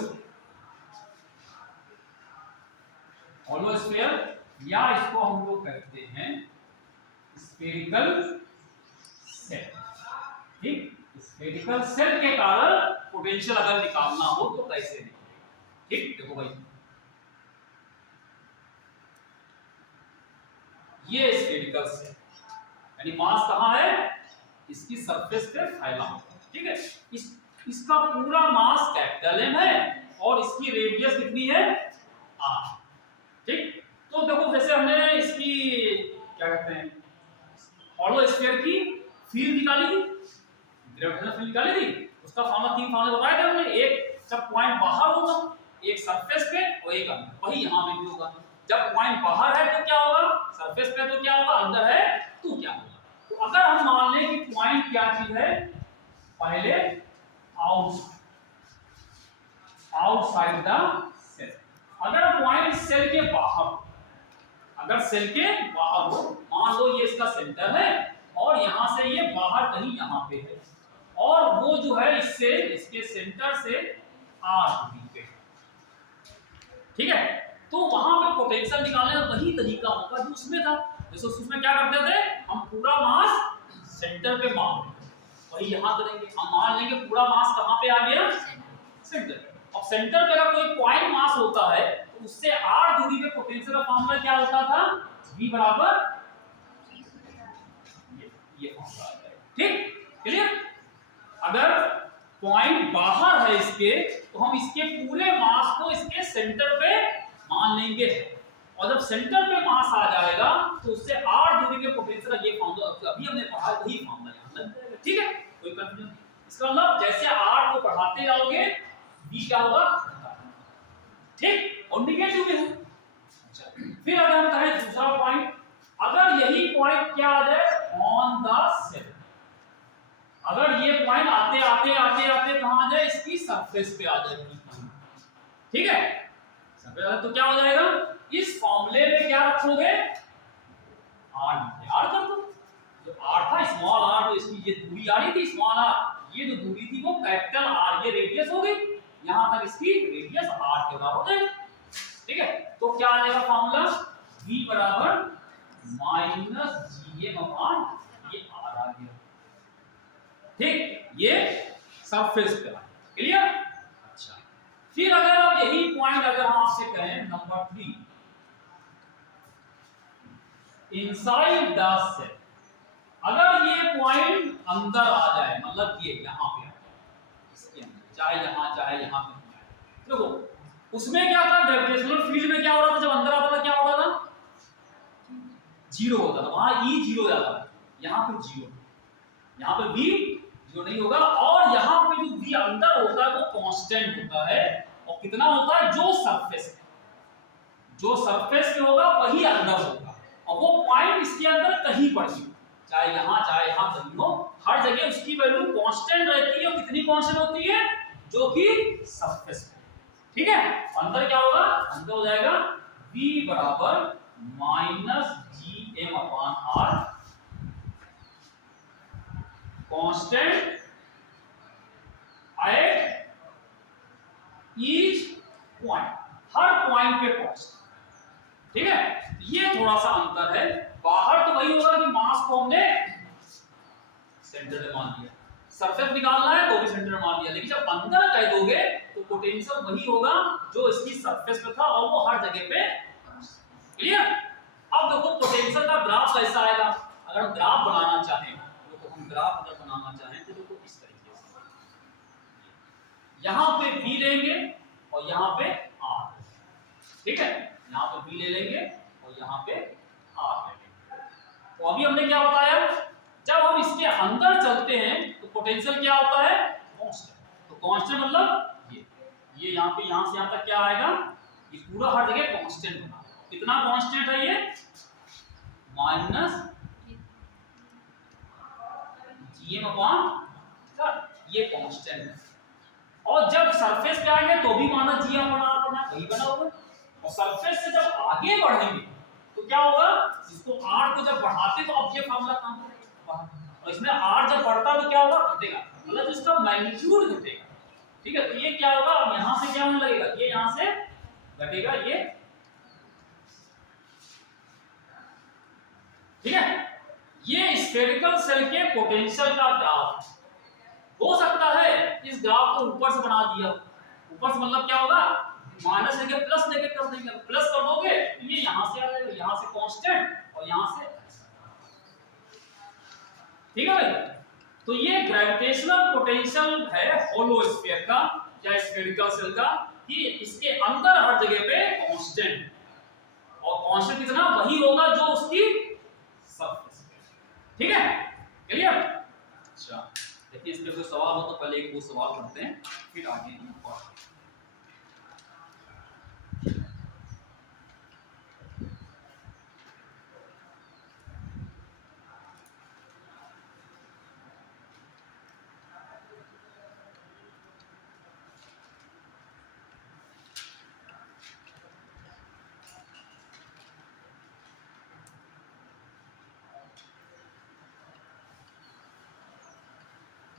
sphere, या इसको हम लोग कहते हैं स्फेरिकल सेल, ठीक, स्फेरिकल सेल के कारण पोटेंशियल अगर निकालना हो तो कैसे निकालेंगे, ठीक। देखो भाई ये स्फेरिकल सेल, यानी मास कहां है, इसकी सरफेस पे फैला हुआ, ठीक है, इसका पूरा मास कैपिटल M है और इसकी रेडियस कितनी है r, ठीक। तो देखो जैसे हमने इसकी क्या कहते हैं हॉलो स्फीयर की फील्ड निकाली थी, ग्रेविटेशनल फील्ड निकाली थी, उसका फॉर्मूला 3 फॉर्मूले बताए थे हमने, एक जब पॉइंट बाहर होगा, एक सरफेस पे और एक अंदर, वही यहां पे भी होगा। जब पॉइंट बाहर है तो क्या होगा, सरफेस पे तो क्या होगा, अंदर है तो क्या होगा। तो अगर हम मान लें कि पॉइंट क्या चीज है, पहले आउटसाइड द सेल, अगर पॉइंट सेल के बाहर, अगर सेल के बाहर हो, मान लो ये इसका सेंटर है और यहां से ये बाहर कहीं यहां पे है, और वो जो है इससे इसके सेंटर से r दूरी पे, ठीक है, तो वहां पे पोटेंशियल निकालने का वही तरीका होगा जो उसमें था। जैसे उसमें क्या करते थे, हम पूरा मास सेंटर पे मान लेते, वही यहां करेंगे, हम मान लेंगे पूरा मास कहां पे आ गया, सेंटर पे। अब सेंटर पे अगर कोई पॉइंट मास होता है तो उससे r दूरी पे पोटेंशियल का फॉर्मूला क्या होता था, v बराबर ये फॉर्मूला आता है, ठीक, क्लियर। अगर पॉइंट बाहर है इसके, तो हम इसके पूरे मास को इसके सेंटर पे मान लेंगे, और जब सेंटर पे मास आ जाएगा तो उससे r दूरी के पोटेंशियल का ये फॉर्मूला अभी हमने पढ़ा, वही फॉर्मूला यहां लग जाएगा, ठीक है, कोई कंफ्यूजन नहीं। इसका मतलब जैसे r को बढ़ाते जाओगे v क्या होगा, ठीक, और नेगेटिव में है। अच्छा, फिर अगर हम कहें दूसरा पॉइंट, अगर यही पॉइंट क्या आ जाए ऑन द सेल, अगर ये पॉइंट आते आते आते आते कहां आ जाए, इसकी सरफेस पे आ जाए, ठीक है, सरफेस तो क्या हो जाएगा, इस फॉर्मूले में क्या रखोगे, r कर दो, जो r था स्मॉल r, जो इसकी ये दूरी आ रही थी स्मॉल r, ये जो दूरी थी वो कैपिटल R, ये रेडियस हो गई, यहां तक इसकी रेडियस r के बराबर हो जाएगी, ठीक है। तो क्या आ जाएगा फॉर्मूला, v बराबर -gm अपॉन ये r आ गया, ठीक, ये सरफेस पे आ, क्लियर। अच्छा, फिर अगर आप यही पॉइंट अगर हम आपसे कहें नंबर 3, इनसाइड द सेल, अगर ये पॉइंट अंदर आ जाए, मतलब ये यहां पे आ जाए, इसके अंदर, चाहे यहां पे देखो, उसमें क्या था, ग्रेविटेशनल फील्ड में क्या हो रहा था, जब अंदर आता था क्या होता था, जीरो होता था, वहां E जीरो हो जाता था, यहां पे जीरो, यहां पे V जीरो नहीं होगा, और यहां पे जो V अंदर होता है वो कांस्टेंट होता है, और कितना होता है, जो सरफेस पे होगा वही अंदर होगा, और वो पॉइंट इसके अंदर कहीं पर भी, चाहे यहां कहीं हो, हर जगह उसकी वैल्यू कांस्टेंट रहती है, और कितनी कांस्टेंट होती है, जो कि सरफेस पे, ठीक है। अंदर क्या होगा, अंदर हो जाएगा v बराबर -gm upon r, constant at each point, her point पे कांस्टेंट, ठीक है। ये थोड़ा सा अंतर है, बाहर तो वही होगा कि मास को हमने सेंटर में मान लिया, सरफेस निकालना है तो भी सेंटर में मान लिया, लेकिन जब अंदर कह दोगे तो पोटेंशियल वही होगा जो इसकी सरफेस पे था, और वो हर जगह पे, क्लियर। अब देखो पोटेंशियल का ग्राफ कैसा आएगा, अगर हम ग्राफ बनाना चाहें तो हम ग्राफ अगर बनाना चाहें तो देखो इस तरीके से यहाँ पे V लेंगे और यहाँ पे R, ठीक है, यहाँ पे V ले लेंगे और यहाँ पे R ले लेंगे। तो अभी हमने क्या बताया, जब हम इसके अंदर चलते हैं तो पोटेंशियल क्या होता है, कांस्टेंट। तो कांस्टेंट मतलब ये यहाँ पे यहाँ से यहाँ तक क्या आएगा, ये पूरा हर जगह कांस्टेंट बना। कितना कांस्टेंट है ये, माइनस gm/r, ये कांस्टेंट है। और जब सरफेस पे आएंगे तो भी माइनस gm/r बना, वही बना होगा। और सरफेस से जब आगे बढ़ेंगे तो क्या होगा, इसको r को जब बढ़ाते तो अब ये फार्मूला काम करेगा, और इसमें r जब बढ़ता तो क्या होगा, घटेगा, मतलब इसका मैग्नीट्यूड घटेगा, ठीक है। तो ये क्या होगा, अब यहां से क्या होने लगेगा, ये यहां से घटेगा, ये ठीक है। ये स्फेरिकल सेल के पोटेंशियल का ग्राफ हो सकता है, इस ग्राफ को ऊपर से बना दिया, ऊपर से मतलब क्या होगा, माइनस लेके प्लस लेके कर देंगे, प्लस कर दोगे तो ये यहां से आ जाएगा, यहां से कांस्टेंट और यहां से, ठीक है भाई। तो ये ग्रेविटेशनल पोटेंशियल है होलो स्फीयर का या स्फेरिकल सेल का, कि इसके अंदर हर जगह पे कांस्टेंट, और कांस्टेंट कितना वही होगा जो उसकी सरफेस, ठीक है, क्लियर। अच्छा देखिए, इस पे कोई सवाल हो तो पहले एक दो सवाल करते हैं फिर आगे बढ़ते हैं।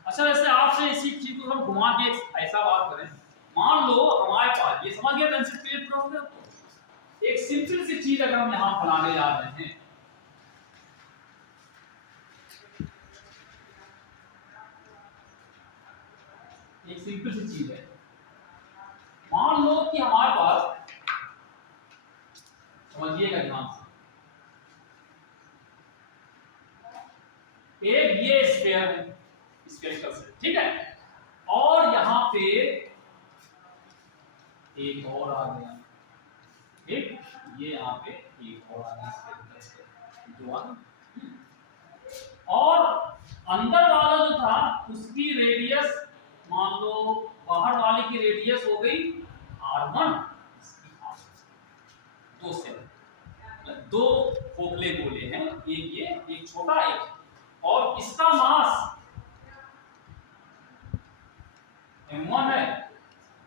अच्छा, वैसे आपसे इसी चीज को हम घुमा के ऐसा बात करें, मान लो हमारे पास, ये समझ गया कंसेप्ट क्लियर पूरा हो गया, एक सिंपल सी चीज अगर हम यहां बनाने जा रहे हैं, एक सिंपल सी चीज है, मान लो कि हमारे पास, समझिएगा ध्यान से, एक ये स्फीयर है, स्फेरिकल सेल, ठीक है, और यहां पे एक और आ गया, ठीक, ये यहाँ पे एक और आ गया स्फेरिकल सेल, जो आ गया, और अंदर वाला जो था उसकी रेडियस, मान लो बाहर वाले की रेडियस हो गई r1, दो सेल, दो खोखले गोले हैं, एक ये एक छोटा एक, और इसका मास m1 है,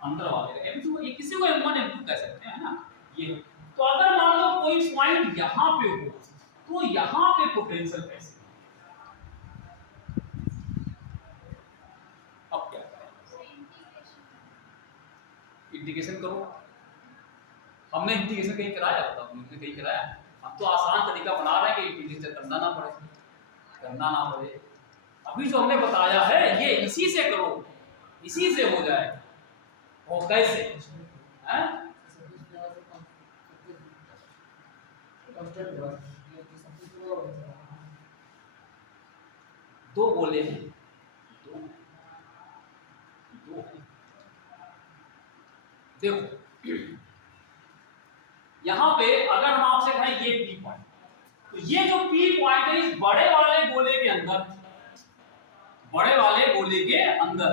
अंदर वाले का m2, ये किसी को m1 m2 कह सकते हैं ना, ये। तो अगर मान लो कोई पॉइंट यहां पे हो तो यहां पे पोटेंशियल कैसे, अब क्या करें, इंटीग्रेशन करो। हमने इंटीग्रेशन कहीं कराया, बताओ हमने कहीं कराया, हम तो आसान तरीका बना रहे हैं कि इंटीग्रेशन करना ना पड़े। अभी जो हमने बताया है ये इसी से करो, इसी से हो जाए, और कैसे हैं, दो बोले हैं, दो देखो, यहां पे अगर हम आपसे कहें ये पी पॉइंट, तो ये जो पी पॉइंट है इस बड़े वाले गोले के अंदर, बड़े वाले गोले के अंदर,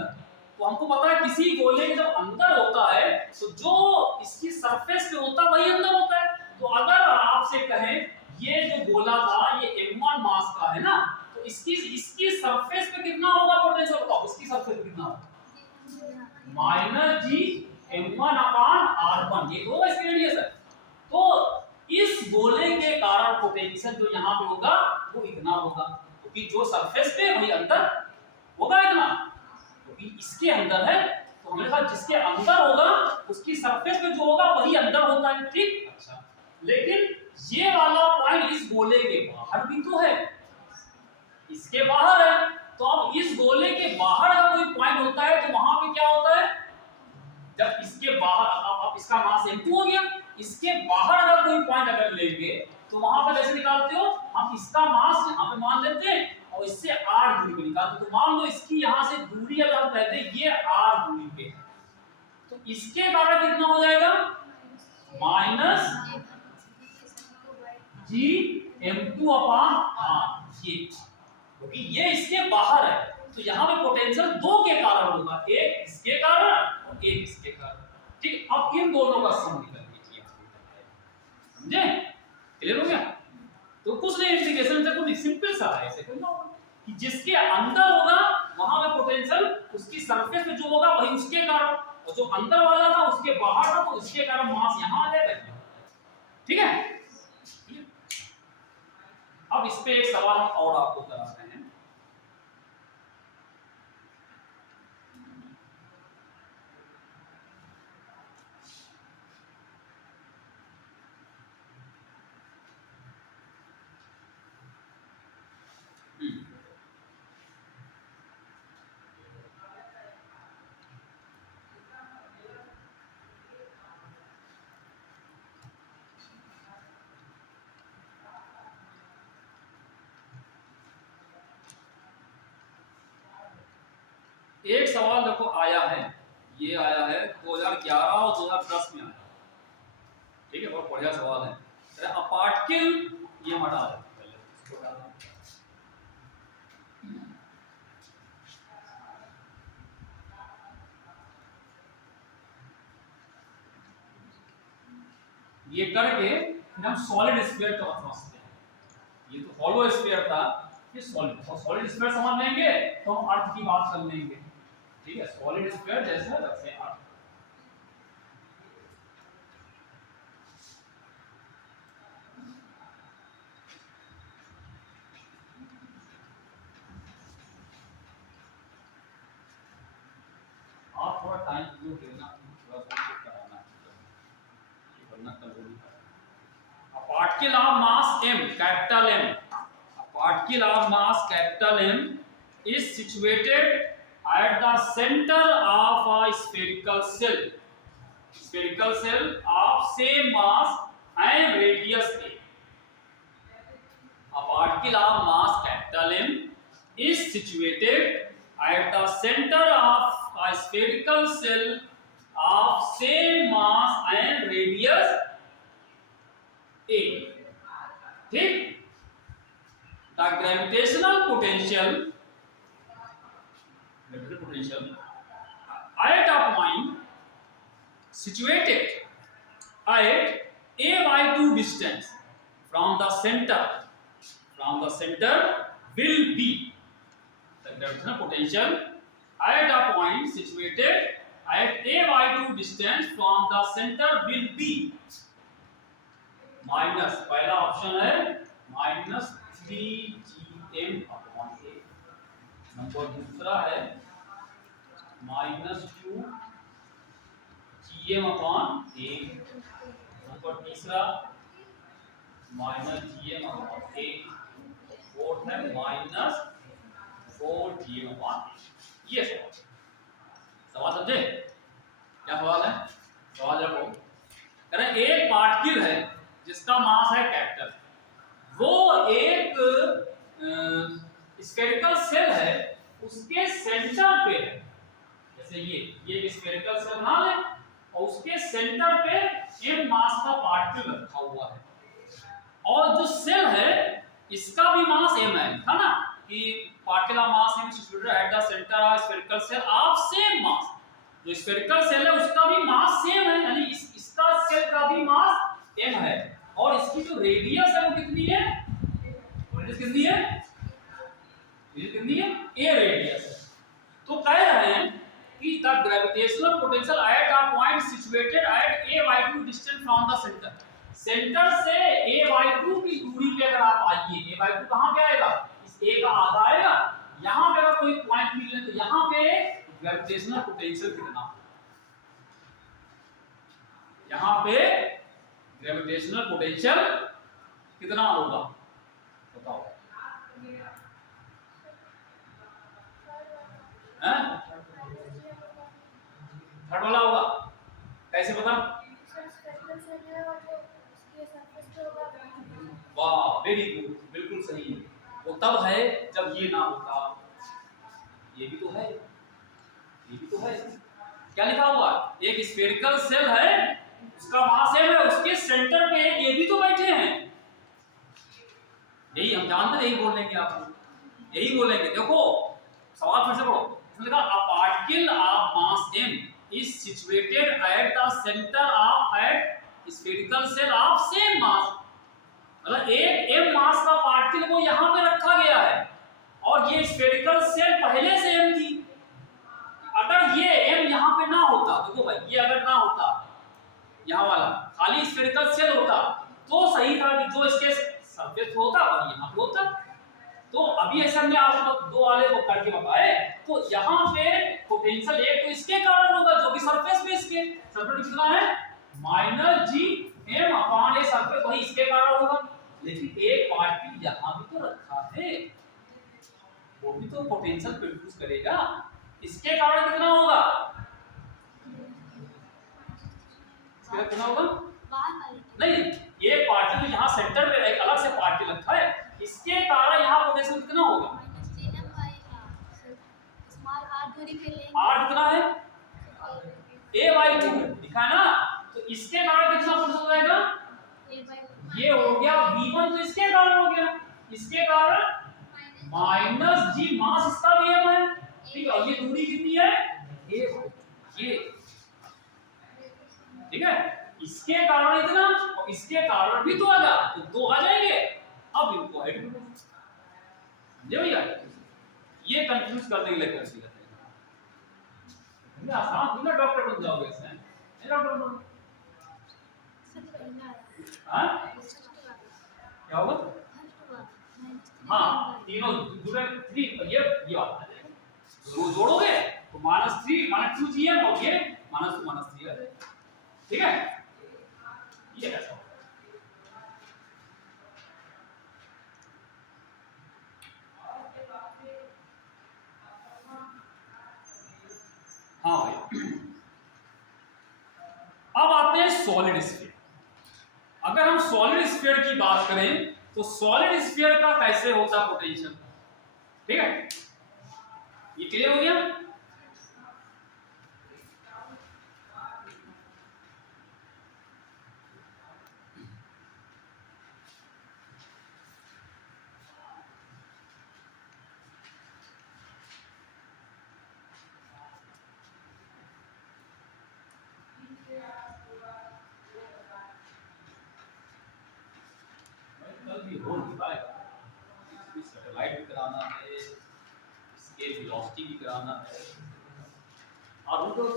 तो हमको पता है किसी गोले के जब अंदर होता है तो जो इसकी सरफेस पे होता है वही अंदर होता है। तो अगर आपसे कहें ये जो गोला था ये m1 मास का है ना, तो इसकी सरफेस पे कितना होगा पोटेंशियल, बताओ इसकी सरफेस पे कितना होगा, माइनस जी m1/r1, ये तो होगा इसकी रेडियस है। तो इस गोले के कारण पोटेंशियल जो यहाँ पे होगा वो इतना होगा, क्योंकि जो सरफेस पे वही अंदर होगा इतना, क्योंकि इसके अंदर है, तो हमने कहा जिसके अंदर होगा उसकी सरफेस पे जो होगा वही अंदर होता है, ठीक। अच्छा, लेकिन ये वाला पॉइंट इस गोले के बाहर भी तो है, इसके बाहर है, तो अब इस गोले के बाहर अगर कोई पॉइंट होता है तो वहां पे क्या होता है, जब इसके बाहर, अब इसका मास m2 हो गया, इसके बाहर अगर कोई पॉइंट अगर लेंगे तो वहां पर कैसे निकालते हो, हम हम इसका मास यहाँ पे मान लेते हैं और इससे r दूरी पे निकालते। तो मान लो इसकी यहाँ से दूरी अगर हम कहते हैं ये r दूरी पे है, तो इसके कारण कितना हो जाएगा माइनस जी m2 अपॉन r, ये क्योंकि ये इसके बाहर है तो यहाँ पे पोटेंशियल दो के कारण होगा, एक इसके कारण और एक इसके कारण। ठीक, अब इन दोनों का सम निकाल लीजिए, समझे? क्लियर हो गया? तो कुछ नहीं, इंटीग्रेशन से कुछ सिंपल सा है, ऐसे करना होगा कि जिसके अंदर होगा वहां पे पोटेंशियल उसकी सरफेस पे जो होगा वही उसके कारण, और जो अंदर वाला था उसके बाहर था तो उसके कारण मास यहां आ जाएगा। ठीक है, अब इस पे एक सवाल हम और आपको कराते हैं। एक सवाल देखो आया है, ये आया है 2011 और 2010 में आया। ठीक है, बहुत बढ़िया सवाल है। अ पार्टिकल, ये हटा दो पहले इसको डालना। ये करके हम सॉलिड स्फीयर को समझते हैं। ये तो हॉलो स्फीयर था, ये सॉलिड, और सॉलिड स्फीयर समझ लेंगे तो हम अर्थ की बात कर लेंगे। ठीक है, सॉलिड स्फीयर जैसे वैसे अर्थ। आप थोड़ा टाइम जो देना, थोड़ा सा चेक कराना ये वरना कल हो नहीं पाएगा। A particle of mass m, capital M, a particle of mass capital M is situated at the center of a spherical cell of same mass and radius a. A particle of mass capital M is situated at the center of a spherical cell of same mass and radius a. ठीक, the gravitational potential at a point situated at a by 2 distance from the center will be, the gravitational potential at a point situated at a by 2 distance from the center will be माइनस, पहला ऑप्शन है माइनस 3gm अपॉन a, नंबर दूसरा है माइनस 2gm अपॉन a, नंबर तीसरा माइनस gm अपॉन a, फोर्थ है माइनस 4gm अपॉन a। ये सवाल समझे? क्या सवाल है? सवाल रखो, कह रहे एक पार्टिकल है जिसका मास है कैपिटल, वो एक स्फेरिकल सेल है, उसके सेंटर पे है, जैसे ये एक स्फेरिकल सेल बना ले और उसके सेंटर पे एक मास का पार्टिकल रखा हुआ है, और जो सेल है इसका भी मास m है, था ना कि पार्टिकल मास है situated at the centre of spherical shell of same mass. जो स्फेरिकल सेल है उसका भी मास सेम है, यानी इसका सेल का भी मास m है, और इसकी जो रेडियस है वो कितनी है? रेडियस कितनी है? ये कितनी है? a रेडियस है। तो कह रहे हैं कि the gravitational potential at a point situated at a by 2 distance from the centre, centre से a by 2 की दूरी पे अगर आप आइए, a by 2 कहां पे आएगा? इस a का आधा आएगा, यहां पे अगर कोई पॉइंट मिले तो यहां पे ग्रेविटेशनल पोटेंशियल कितना? यहां पे ग्रेविटेशनल पोटेंशियल कितना होगा बताओ? थर्ड वाला होगा, कैसे पता? वाह वेरी गुड, बिल्कुल बिल्कुल सही है, वो तब है जब ये ना होता। ये भी तो है, ये भी तो है। क्या लिखा हुआ, एक स्फेरिकल सेल है, उसका मास m है, उसके सेंटर पे एक ये भी तो बैठे हैं। यही हम जानते, यही बोलेंगे आपको, यही बोलेंगे। देखो सवाल फिर से पढ़ो, इसमें लिखा a particle of mass m is situated at the center of at spherical cell of same mass। मतलब एक m मास का पार्टिकल को यहां पे रखा गया है और ये स्फेरिकल सेल पहले से m थी। अगर ये m यहां पे ना होता, देखो भाई ये अगर ना होता, यहां वाला खाली स्फेरिकल सेल होता तो सही था कि जो इसके सरफेस होता और यहां पे होता। तो अभी ऐसा हमने आपको दो वाले को करके बताए, तो यहाँ पे पोटेंशियल एक तो इसके कारण होगा जो कि सरफेस पे, इसके सरफेस कितना है minus G M upon a surface, वही इसके कारण होगा। लेकिन एक पार्टिकल यहाँ भी तो रखा है, वो भी तो पोटेंशियल प्रोड्यूस करेगा, इसके कारण कितना होगा, इसके कितना होगा नहीं, ये पार्टिकल यहाँ सेंटर पे एक अलग से पार्टिकल रखा है, इसके कारण यहाँ पोटेंशियल कितना होगा r कितना है a/2 लिखा है ना, तो इसके कारण कितना पोटेंशियल हो जाएगा, ये हो गया v1, तो इसके कारण हो गया, इसके कारण माइनस जी मास इसका भी m है, ठीक है, और ये दूरी कितनी है ये, ठीक है, इसके कारण इतना और इसके कारण भी तो आएगा, तो दो आ जाएंगे। अब इनको ऐड करो, समझे भैया, ये कंफ्यूज करने के लिए कर दिया है, आसान थी ना, डॉक्टर बन जाओगे इसमें, नहीं डॉक्टर बनो, हाँ क्या होगा, हाँ तीनों जुड़े 3, ये बात है, तो जोड़ोगे तो -3 -2 जीएम और ये -2 -3 है, ठीक है, ये ऐसा। हाँ भाई, अब आते हैं सॉलिड स्फीयर। अगर हम सॉलिड स्फीयर की बात करें तो सॉलिड स्फीयर का कैसे होता पोटेंशियल, ठीक है, ये क्लियर हो गया। सैटेलाइट भी कराना है, इसके वेलोसिटी भी कराना है, और उनको रुक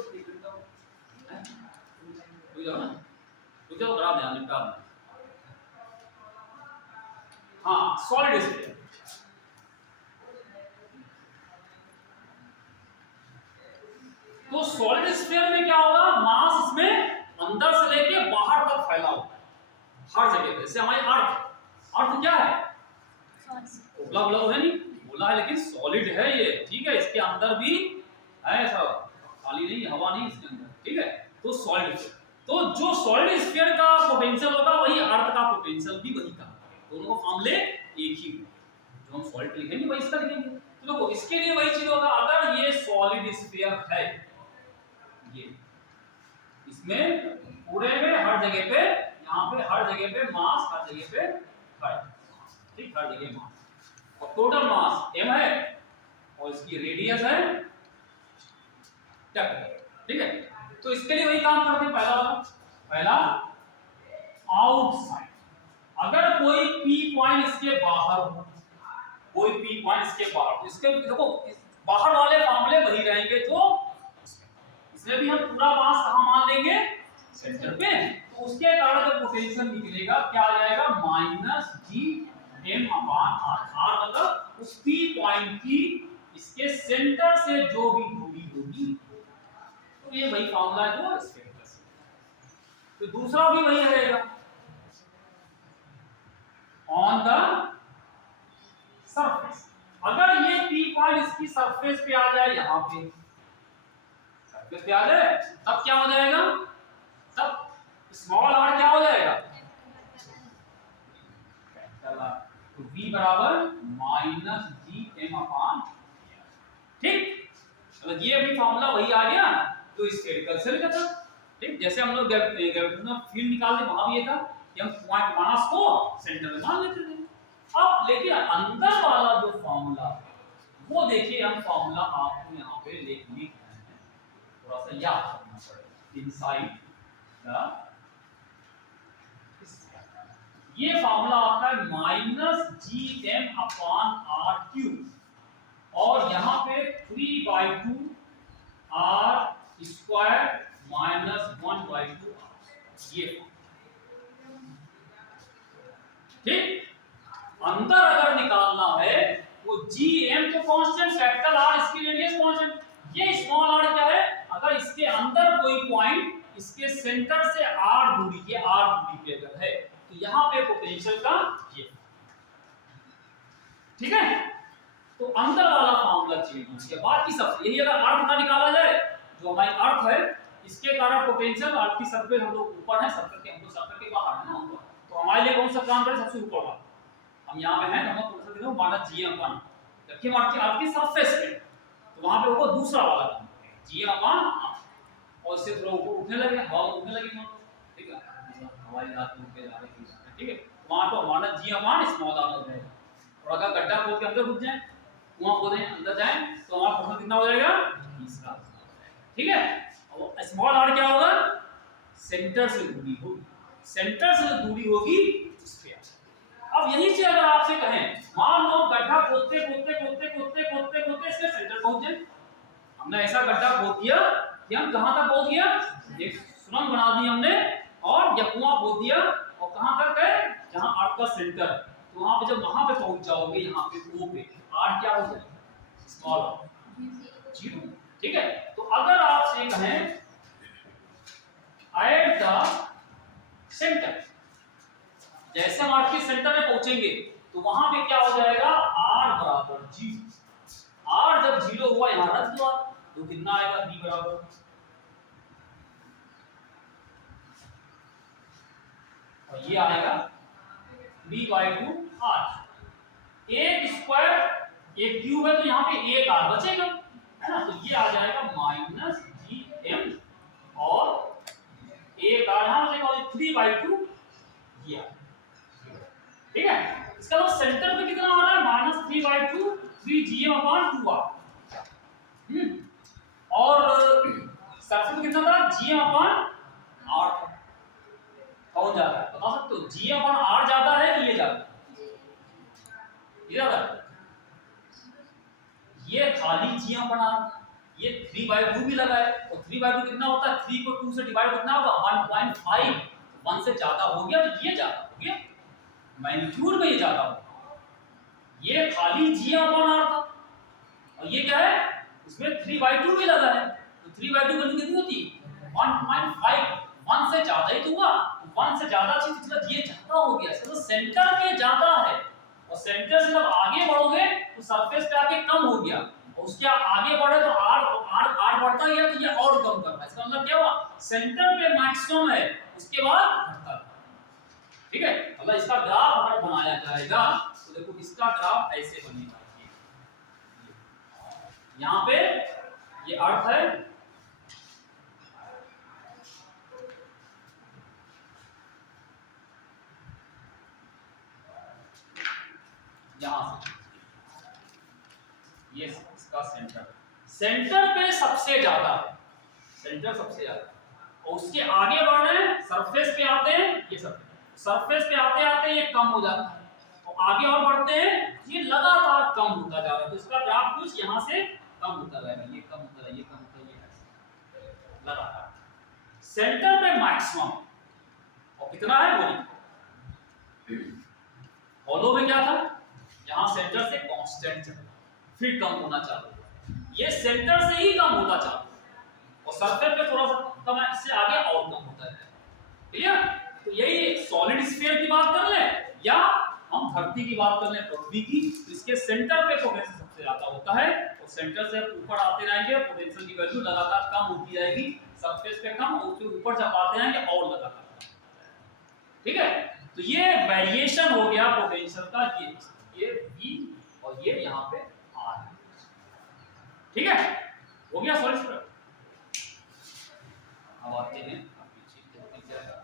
जाओ ना, रुक जाओ, करा देना, निपटा देना। हाँ सॉलिड स्फीयर, तो सॉलिड स्फीयर में क्या होगा, मास इसमें अंदर से लेके बाहर तक फैला होगा हर जगह पे। जैसे हमारी अर्थ क्या है, गोला गोला है, नहीं गोला है लेकिन सॉलिड है ये, ठीक है, इसके अंदर भी है सब, खाली नहीं, हवा नहीं इसके अंदर, ठीक है, तो सॉलिड। तो जो सॉलिड स्फीयर का पोटेंशियल होगा वही अर्थ का पोटेंशियल भी वही का, दोनों का फॉर्मूले एक ही होगा, जो हम सॉलिड लिखेंगे वही इसका लिखेंगे। तो देखो इसके लिए वही चीज होगा, अगर ये सॉलिड स्फीयर है, ये इसमें पूरे में हर जगह पे, यहाँ पे हर जगह पे मास, हर जगह पे है, ठीक, हर जगह मास, और टोटल मास m है और इसकी रेडियस है ठीक है। तो इसके लिए वही काम करते हैं, पहला आउटसाइड, अगर कोई p पॉइंट इसके बाहर हो, कोई p पॉइंट इसके बाहर, इसके देखो बाहर वाले मामले वही रहेंगे, तो इसमें भी हम पूरा मास कहां मान लेंगे, सेंटर पे, तो उसके कारण जो पोटेंशियल निकलेगा क्या आ जाएगा, -Gm अपॉन r, मतलब उस p पॉइंट की इसके सेंटर से जो भी दूरी होगी, तो ये वही फार्मूला है जो स्फीयर से, तो दूसरा भी वही रहेगा, ऑन द सरफेस। अगर ये p पॉइंट इसकी सरफेस पे आ जाए, यहां पे सरफेस पे आ जाए, तब क्या हो जाएगा, तब स्मॉल r क्या हो जाएगा, कैपिटल R, तो V बराबर माइनस जी एम अपान, ठीक। मतलब ये अभी फॉर्मूला वही आ गया तो स्फेरिकल से लिखा था, ठीक। जैसे हम लोग ग्रेविटेशनल फील्ड निकालते वहां भी ये था कि हम पॉइंट मास को सेंटर में मान लेते थे। अब लेकिन अंदर वाला जो फॉर्मूला वो देखिए, हम फॉर्मूला आपको यहाँ पे लिख रहे हैं, थोड़ा सा याद करना पड़ेगा। इनसाइड द, ये फॉर्मूला आता है minus G M upon R cube और यहाँ पे 3/2 आर स्क्वायर माइनस 1/2 आर, ये ठीक। अंदर अगर निकालना है वो जी एम तो कांस्टेंट, कैपिटल आर इसकी रेडियस कांस्टेंट, ये स्मॉल आर क्या है, अगर इसके अंदर कोई पॉइंट इसके सेंटर से आर दूरी पे अगर है तो यहाँ पे पोटेंशियल का ये, ठीक है। तो अंदर वाला फॉर्मूला चेंज हो गया, बाकी सब यही। अगर अर्थ का निकाला जाए, जो हमारी अर्थ है इसके कारण पोटेंशियल, अर्थ की सरफेस हम लोग ऊपर है, सर्कल के हम लोग सर्कल के बाहर है ना ऊपर, तो हमारे लिए कौन सा काम करे, सबसे ऊपर वाला। हम यहाँ पे हैं, हम थोड़ा सा देखो माइनस जी एम अपान, जबकि अर्थ की सरफेस पे तो वहां पे होगा दूसरा वाला काम, जी एम अपान, और इससे थोड़ा ऊपर उठने लगे, हवा में उठने लगी, ठीक है, हवाई रात में उठके जा रही है, ठीक है। वहां पर minus G upon small R हो जाएगा, और अगर गड्ढा खोद के अंदर घुस जाए, कुआं खोदें अंदर जाए, तो हमारा फोटो कितना हो जाएगा, 20 का, ठीक है। और स्मॉल आर क्या होगा, सेंटर से दूरी होगी, सेंटर से दूरी होगी उस पे। अब यही चीज अगर आपसे कहें, मान लो गड्ढा खोदते इसके सेंटर पहुंच जाए, हमने ऐसा गड्ढा खोद दिया कि हम कहां तक पहुंच गया, एक सुरंग बना दी हमने और या कुआं खोद दिया, और कहां तक गए, जहां अर्थ का सेंटर है, तो वहां पे जब वहां पे पहुंच जाओगे, यहाँ पे ओ पे आर क्या हो जाएगा, स्मॉल आर, 0, ठीक है। तो अगर आपसे कहें एट द सेंटर, जैसे हम आर के सेंटर में पहुंचेंगे तो वहां पे क्या हो जाएगा, आर बराबर 0, आर जब 0 हुआ यहां रख दो, तो कितना आएगा, बी बराबर, और ये आएगा b/2 r, एक स्क्वायर एक क्यूब है तो यहाँ पे एक आर बचेगा, है ना, तो ये आ जाएगा माइनस जी एम, और एक आर यहाँ बचेगा, और 3/2 ये, ठीक है। इसका मतलब सेंटर पे कितना आ रहा है, -3/2 3gm अपान 2r, और सरफेस पे कितना था, gm अपान r, कौन ज्यादा है बता सकते हो, gm अपान r ज्यादा है कि ये ज्यादा है, ये ज्यादा है, ये खाली gm अपान r, ये 3/2 भी लगा है, और 3/2 कितना होता है, 3 को 2 से डिवाइड कितना होगा, 1.5, 1 से ज्यादा हो गया, तो ये ज्यादा हो गया, मैग्नीट्यूड में ये ज्यादा होगा, ये खाली gm अपान r था, और ये क्या है, इसमें 3/2 भी लगा है, तो 3/2 वैल्यू कितनी होती, 1.5, 1 से ज्यादा ही तो हुआ, 1 से ज्यादा चीज मतलब ये ज्यादा हो गया, तो सेंटर पे ज्यादा है, और सेंटर से जब आगे बढ़ोगे तो सरफेस पे आके कम हो गया, और उसके आगे बढ़े तो r बढ़ता गया, तो ये और कम कर रहा है, इसका मतलब क्या हुआ, सेंटर पे मैक्सिमम है, उसके बाद घटता है, ठीक है। मतलब इसका ग्राफ अगर बनाया जाएगा तो देखो इसका ग्राफ ऐसे बनेगा, यहाँ पे ये अर्थ है, यहां से ये इसका सेंटर पे सबसे ज्यादा है, सेंटर सबसे ज्यादा, और उसके आगे बढ़ रहे हैं, सरफेस पे आते हैं, ये सरफेस पे आते आते ये कम हो जाता है, और आगे और बढ़ते हैं, ये लगातार कम होता जा रहा है, तो इसका ग्राफ कुछ यहाँ से कम होता रहेगा, ये कम होता है, ये कम होता है, ये लगातार सेंटर पे मैक्सिमम, और कितना है वो नहीं, हॉलो में क्या था, यहाँ सेंटर से कांस्टेंट चल, फिर कम होना चालू हुआ, ये सेंटर से ही कम होता चालू, और सरफेस पे थोड़ा सा कम है, इससे आगे और कम होता है, क्लियर। तो यही सॉलिड स्फीयर की बात कर ले या हम धरती की बात कर ले, पृथ्वी की, तो इसके सेंटर पे पोटेंशियल सबसे ज्यादा होता है, और सेंटर से ऊपर आते रहेंगे पोटेंशियल की वैल्यू लगातार कम होती जाएगी, सरफेस पे कम, और उसके ऊपर जब आते रहेंगे और लगातार, ठीक है। तो ये वेरिएशन हो गया पोटेंशियल का, ये ये V और ये यहाँ पे R है। ठीक है, हो गया सॉल्व। अब आते हैं अपनी चीज को क्या है।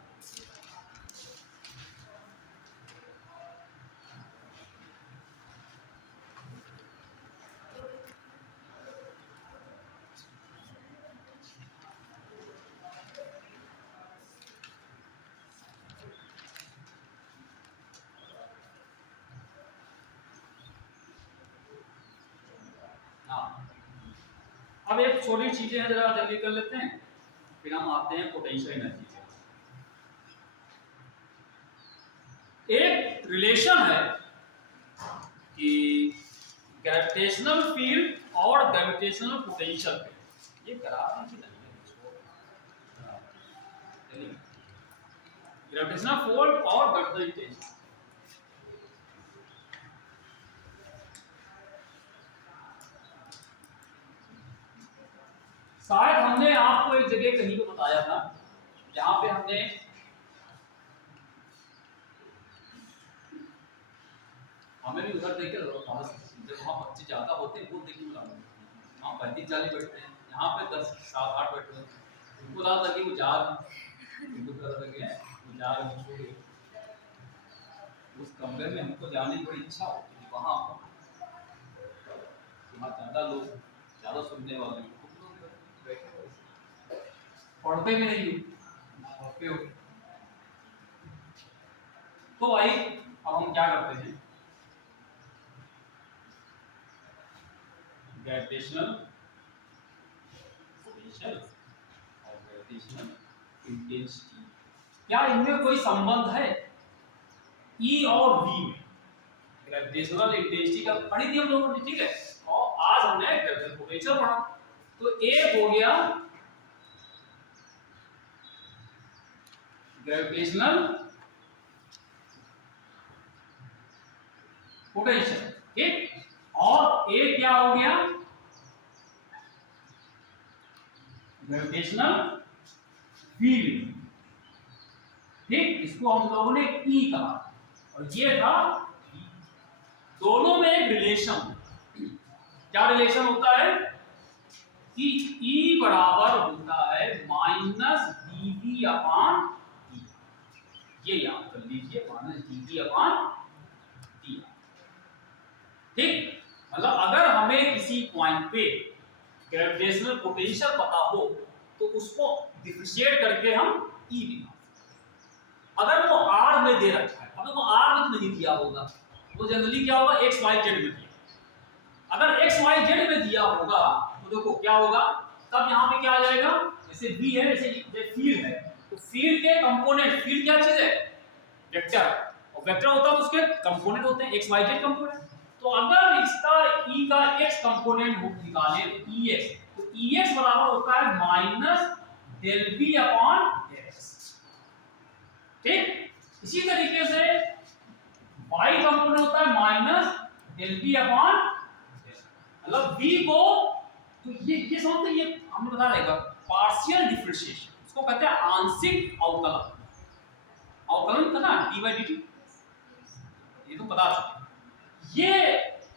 अब एक छोटी चीजें हैं, जरा जल्दी कर लेते हैं, फिर हम आते हैं पोटेंशियल एनर्जी पे। एक रिलेशन है कि ग्रेविटेशनल फील्ड और ग्रेविटेशनल पोटेंशियल पे, ये करा ग्रेविटेशनल फोर्स और ग्रेविटेशनल। शायद हमने आपको एक जगह कहीं पे बताया था, जहां पे हमने हमें भी उधर देख के जब वहाँ बच्चे ज्यादा होते हैं वो देख के वहाँ 35-40 बैठते हैं, यहाँ पे 10-7-8 बैठते हैं, उनको लगा था कि वो जा रहे हैं उस कमरे में, हमको जाने की बड़ी इच्छा होती है वहाँ ज्यादा लोग ज्यादा सुनने वाले पढ़ते भी नहीं पढ़ते हो। तो भाई अब हम क्या करते हैं, ग्रेविटेशनल पोटेंशियल और ग्रेविटेशनल इंटेंसिटी, क्या इनमें कोई संबंध है E और V में? ग्रेविटेशनल इंटेंसिटी का पढ़ी थी हम लोगों ने, ठीक है, और आज हमने ग्रेविटेशनल पोटेंशियल पढ़ा। तो एक हो गया ग्रेविटेशनल पोटेंशियल, ठीक, और एक क्या हो गया ग्रेविटेशनल फील्ड, ठीक, इसको हम लोगों ने E कहा, और ये था दोनों में एक रिलेशन। क्या रिलेशन होता है कि E बराबर होता है -dV अपान d, ये याद कर लीजिए, -dV अपान d, ठीक। मतलब अगर हमें किसी पॉइंट पे ग्रेविटेशनल पोटेंशियल पता हो तो उसको डिफरेंशिएट करके हम E निकाल सकते। अगर वो R में दे रखा है, अगर वो R में तो नहीं दिया होगा, वो जनरली क्या होगा x y z में दिया। अगर x y z में दिया होगा तो देखो क्या होगा, तब यहाँ पे क्या आ जाएगा, जैसे V है, जैसे फील्ड है, तो फील्ड के कंपोनेंट, फील्ड क्या चीज है, वेक्टर, और वेक्टर होता है तो उसके कंपोनेंट होते हैं x y z कंपोनेंट। तो अगर इसका E का x कंपोनेंट निकाले तो EX, तो EX बराबर होता है -del V upon del x, ठीक। इसी तरीके से y कंपोनेंट होता है -del V अपॉन, मतलब V को, तो ये समझते, ये हमने बता रहेगा पार्शियल डिफरेंशिएशन, इसको कहते हैं आंशिक अवकलन। अवकलन पता है dy/dt, ये तो पता है। ये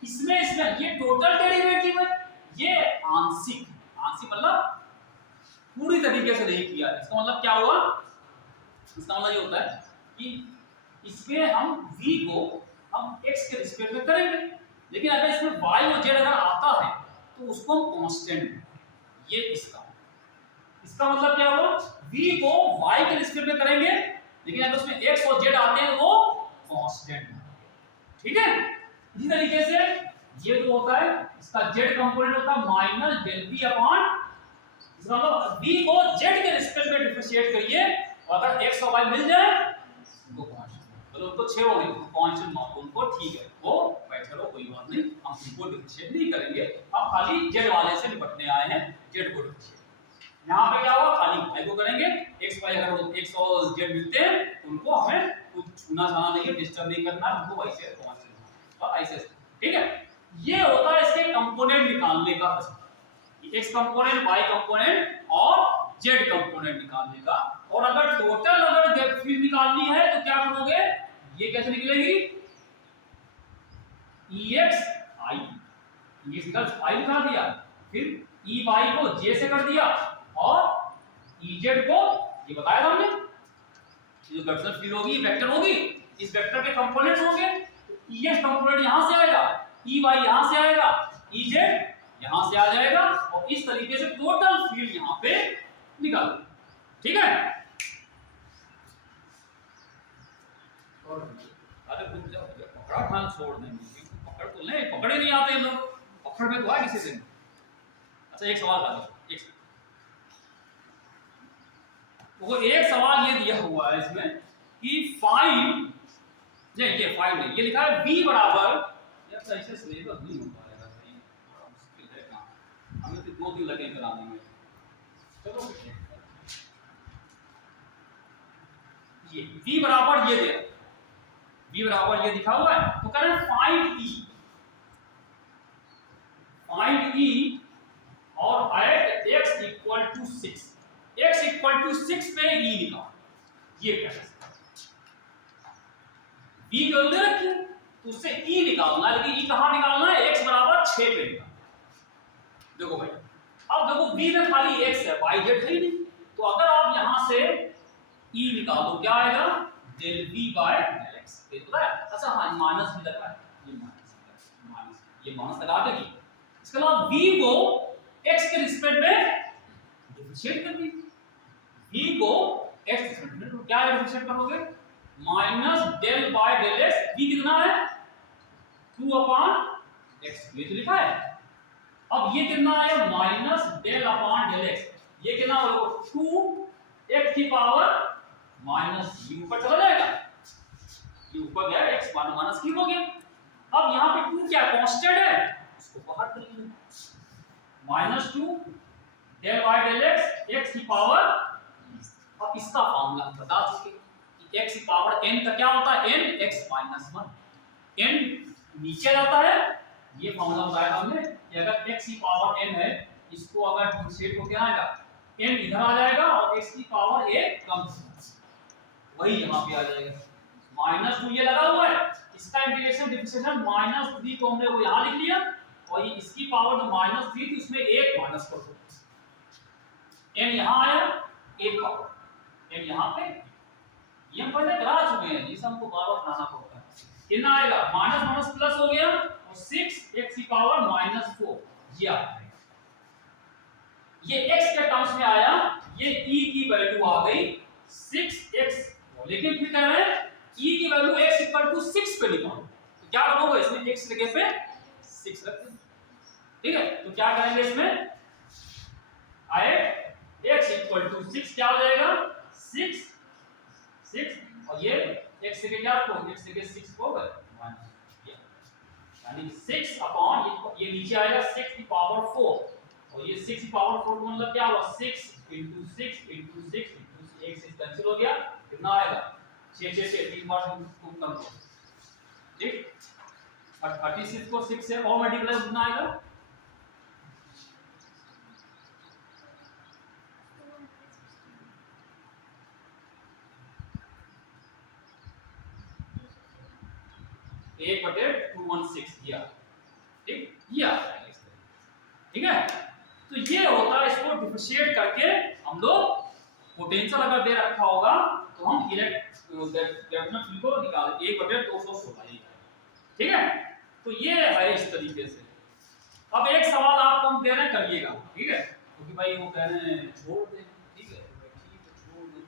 इसमें ये टोटल डेरिवेटिव है, ये आंशिक, आंशिक मतलब पूरी तरीके से नहीं किया। इसका मतलब क्या हुआ, इसका मतलब ये होता है कि इसमें हम v को हम x के रिस्पेक्ट में करेंगे, लेकिन अगर इसमें y और z अगर आता है तो उसको हम कांस्टेंट, ये इसका मतलब क्या हुआ, v को y के रिस्पेक्ट में करेंगे, लेकिन अगर उसमें x और z आते हैं वो कांस्टेंट, ठीक है। इसी तरीके से ये जो होता है, इसका z कंपोनेंट होता है -del v अपॉन, इसका मतलब v को z के रिस्पेक्ट में डिफरेंशिएट करिए, और अगर x और y मिल जाए उनको कांस्टेंट, मतलब उनको छेड़ो नहीं, कांस्टेंट मान लो उनको, ठीक है, वो बैठे रहो, कोई बात नहीं, हम उनको डिफरेंशिएट नहीं करेंगे, हम खाली z वाले से निपटने आए हैं, z को डिफरेंशिएट। यहाँ पे क्या होगा, खाली y को करेंगे, x y अगर x और z मिलते हैं उनको हमें कुछ छूना छाना नहीं है, डिस्टर्ब नहीं करना, उनको वैसे कांस्टेंट और ऐसे, ठीक है। ये होता है इसके कंपोनेंट निकालने का, x कंपोनेंट, y कंपोनेंट और z कंपोनेंट निकालने का। और अगर टोटल अगर फील्ड निकालनी है तो क्या करोगे, ये कैसे निकलेगी, ये निकाल फाइव निकाल दिया, फिर ई वाई को जे से कर दिया और ई जेड को ये बताया हमने, जो गठन फील्ड होगी वेक्टर होगी, इस वेक्टर के कंपोनेंट्स होंगे, ई एस कंपोनेंट यहां से आएगा, ई वाई यहां से आएगा, ई जेड यहां से आ जाएगा और इस तरीके से टोटल फील्ड यहां पे निकाल, ठीक है। और अरे रुक जाओ, पकड़ा खान छोड़ देंगे, पकड़ तो ले, पकड़े नहीं आते लोग, पकड़ में तो आए किसी दिन। अच्छा एक सवाल बता दो, वो एक सवाल ये दिया हुआ है इसमें कि फाइव, ये फाइव नहीं, ये लिखा है b बराबर, यार ऐसे सिलेबस नहीं हो पाएगा सही, बड़ा मुश्किल है काम, हमें तो 2 दिन लगे कराने में। चलो ये b बराबर ये दे, b बराबर ये दिखा हुआ है, तो करें फाइंड e और at x equal to 6, x equal to 6 पे e निकाल, ये क्या है b को दे रखिए तो उससे e निकालना है, लेकिन e कहां निकालना है, x बराबर 6 पे निकालना। देखो भाई, अब देखो b में खाली x है, y z है ही नहीं, तो अगर आप यहां से e निकालो क्या आएगा, del v by del x, पता है। अच्छा हां माइनस भी लगा है, ये माइनस लगा देगी, इसके अलावा v को x के रिस्पेक्ट में डिफरेंशिएट कर दी, v को x के रिस्पेक्ट में तो क्या डिफरेंशिएट करोगे, minus del by del x, v कितना है 2/x, ये तो लिखा है। अब ये कितना है minus del upon del x, ये कितना होगा 2x की पावर माइनस ये ऊपर चला जाएगा, ये ऊपर गया x माइनस क्यूब हो गया। अब यहाँ पे 2 क्या कांस्टेंट है, इसको बाहर कर लीजिए, -2 del by del x, x की पावर, अब इसका फार्मूला बता चुके कि x की पावर n का क्या होता है, n x - 1, n नीचे जाता है, ये फार्मूला बताया हमने कि अगर x की पावर n है, इसको अगर डिफरेंशिएट हो क्या आएगा, n इधर आ जाएगा और x की पावर a कम, वही यहां पे आ जाएगा, -2 ये लगा हुआ है, इसका इंटीग्रेशन डिफरेंशिएशन -3 को हमने वो यहां लिख लिया और ये इसकी पावर जो -3 थी उसमें 1 माइनस कर दो, n यहां आया 1 पावर, n यहां पे, ये हम पहले करा चुके हैं, ये हमको बार-बार बनाना पड़ता है, कितना आएगा माइनस माइनस प्लस हो गया और 6x की पावर -4, ये आ गया, ये x के टर्म्स में आया, ये e की वैल्यू आ गई 6x, लेकिन फिर कह रहे हैं e की वैल्यू x 6 पे निकालो, तो क्या करोगे इसमें x जगह पे 6 रख देंगे, ठीक है। तो क्या करेंगे इसमें आए x 6 क्या हो जाएगा 6 और ये x से क्या रखो, x से 6 को माइनस, यानी 6 अपॉन ये नीचे आएगा 6 की पावर 4 और ये 6 की पावर 4 का मतलब क्या हुआ 6 * 6 * 6 * 1 से कैंसिल हो गया, कितना आएगा 6 6 से 3 बार तुम कर दो, ठीक, और 36 को 6 से और मल्टीप्लाई कितना आएगा, एक बटे 216 दिया, ठीक, ये आ जाएगा इस तरह, ठीक है। तो ये होता है, इसको डिफरेंशिएट करके हम लोग पोटेंशियल अगर दे रखा होगा तो हम इलेक्ट्रिक फील्ड को निकाल 1/216, ठीक है। तो ये है इस तरीके से। अब एक सवाल आपको हम कह रहे हैं करिएगा, ठीक है, क्योंकि भाई वो कह रहे हैं छोड़ दे, ठीक है, तो भाई ठीक है छोड़ दे,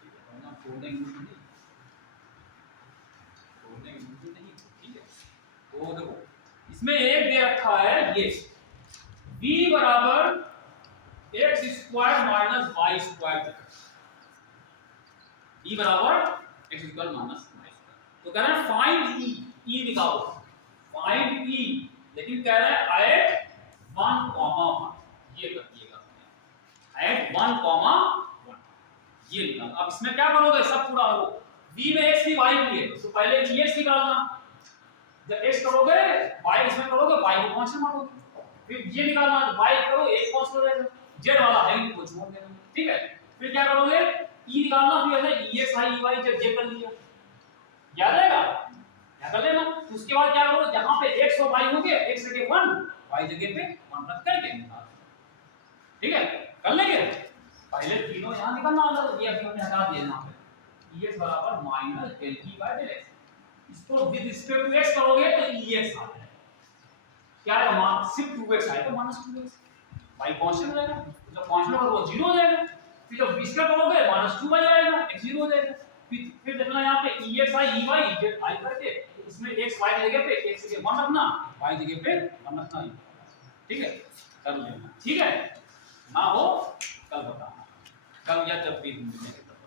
ठीक है, वरना छोड़ देंगे नहीं, ठीक है। तो देखो इसमें एक दे रखा है ये v बराबर x square minus y square, e बराबर x square minus y square, तो कह रहे हैं फाइंड e, e निकालो, फाइंड e, लेकिन कह रहे हैं एट 1, 1, ये करिएगा एट 1, 1 ये निकाल। अब इसमें क्या करोगे, सब पूरा हो v में x की y की है तो पहले x निकालना, जब x करोगे y इसमें करोगे y को कांस्टेंट मानोगे, फिर ये निकालना तो y करो 1 कांस्टेंट रहेगा, z वाला है ही को छोड़ देना, ठीक है। फिर क्या करोगे e निकालना, फिर है ex i y z कर लिया, याद रहेगा क्या कर लेना। उसके बाद क्या करोगे, जहां पे x x और y हो गए, x जगह 1, y जगह पे 1 रख करके निकाल। ठीक है, कर लेंगे। पहले तीनों यहां निकलना वाला, तो ये अभी हमने हटा दिया यहां पे। ex बराबर minus del p by del x। इसको विद रिस्पेक्ट टू x करोगे तो ex आ जाएगा। क्या है, मान सिर्फ 2x आएगा, माइनस 2x। y कांस्टेंट रहेगा, जब कांस्टेंट होगा वो 0 हो जाएगा। फिर जब विस्कर करोगे माइनस 2y आएगा, x 0 हो जाएगा। फिर देखना यहाँ पे ex i ey z i करके इसमें x y की जगह पे x जगह 1 रखना, y जगह पे 1 रखना। ठीक है, कर लेना। ठीक है, ना हो कल बताना, कल या जब भी मिलेंगे।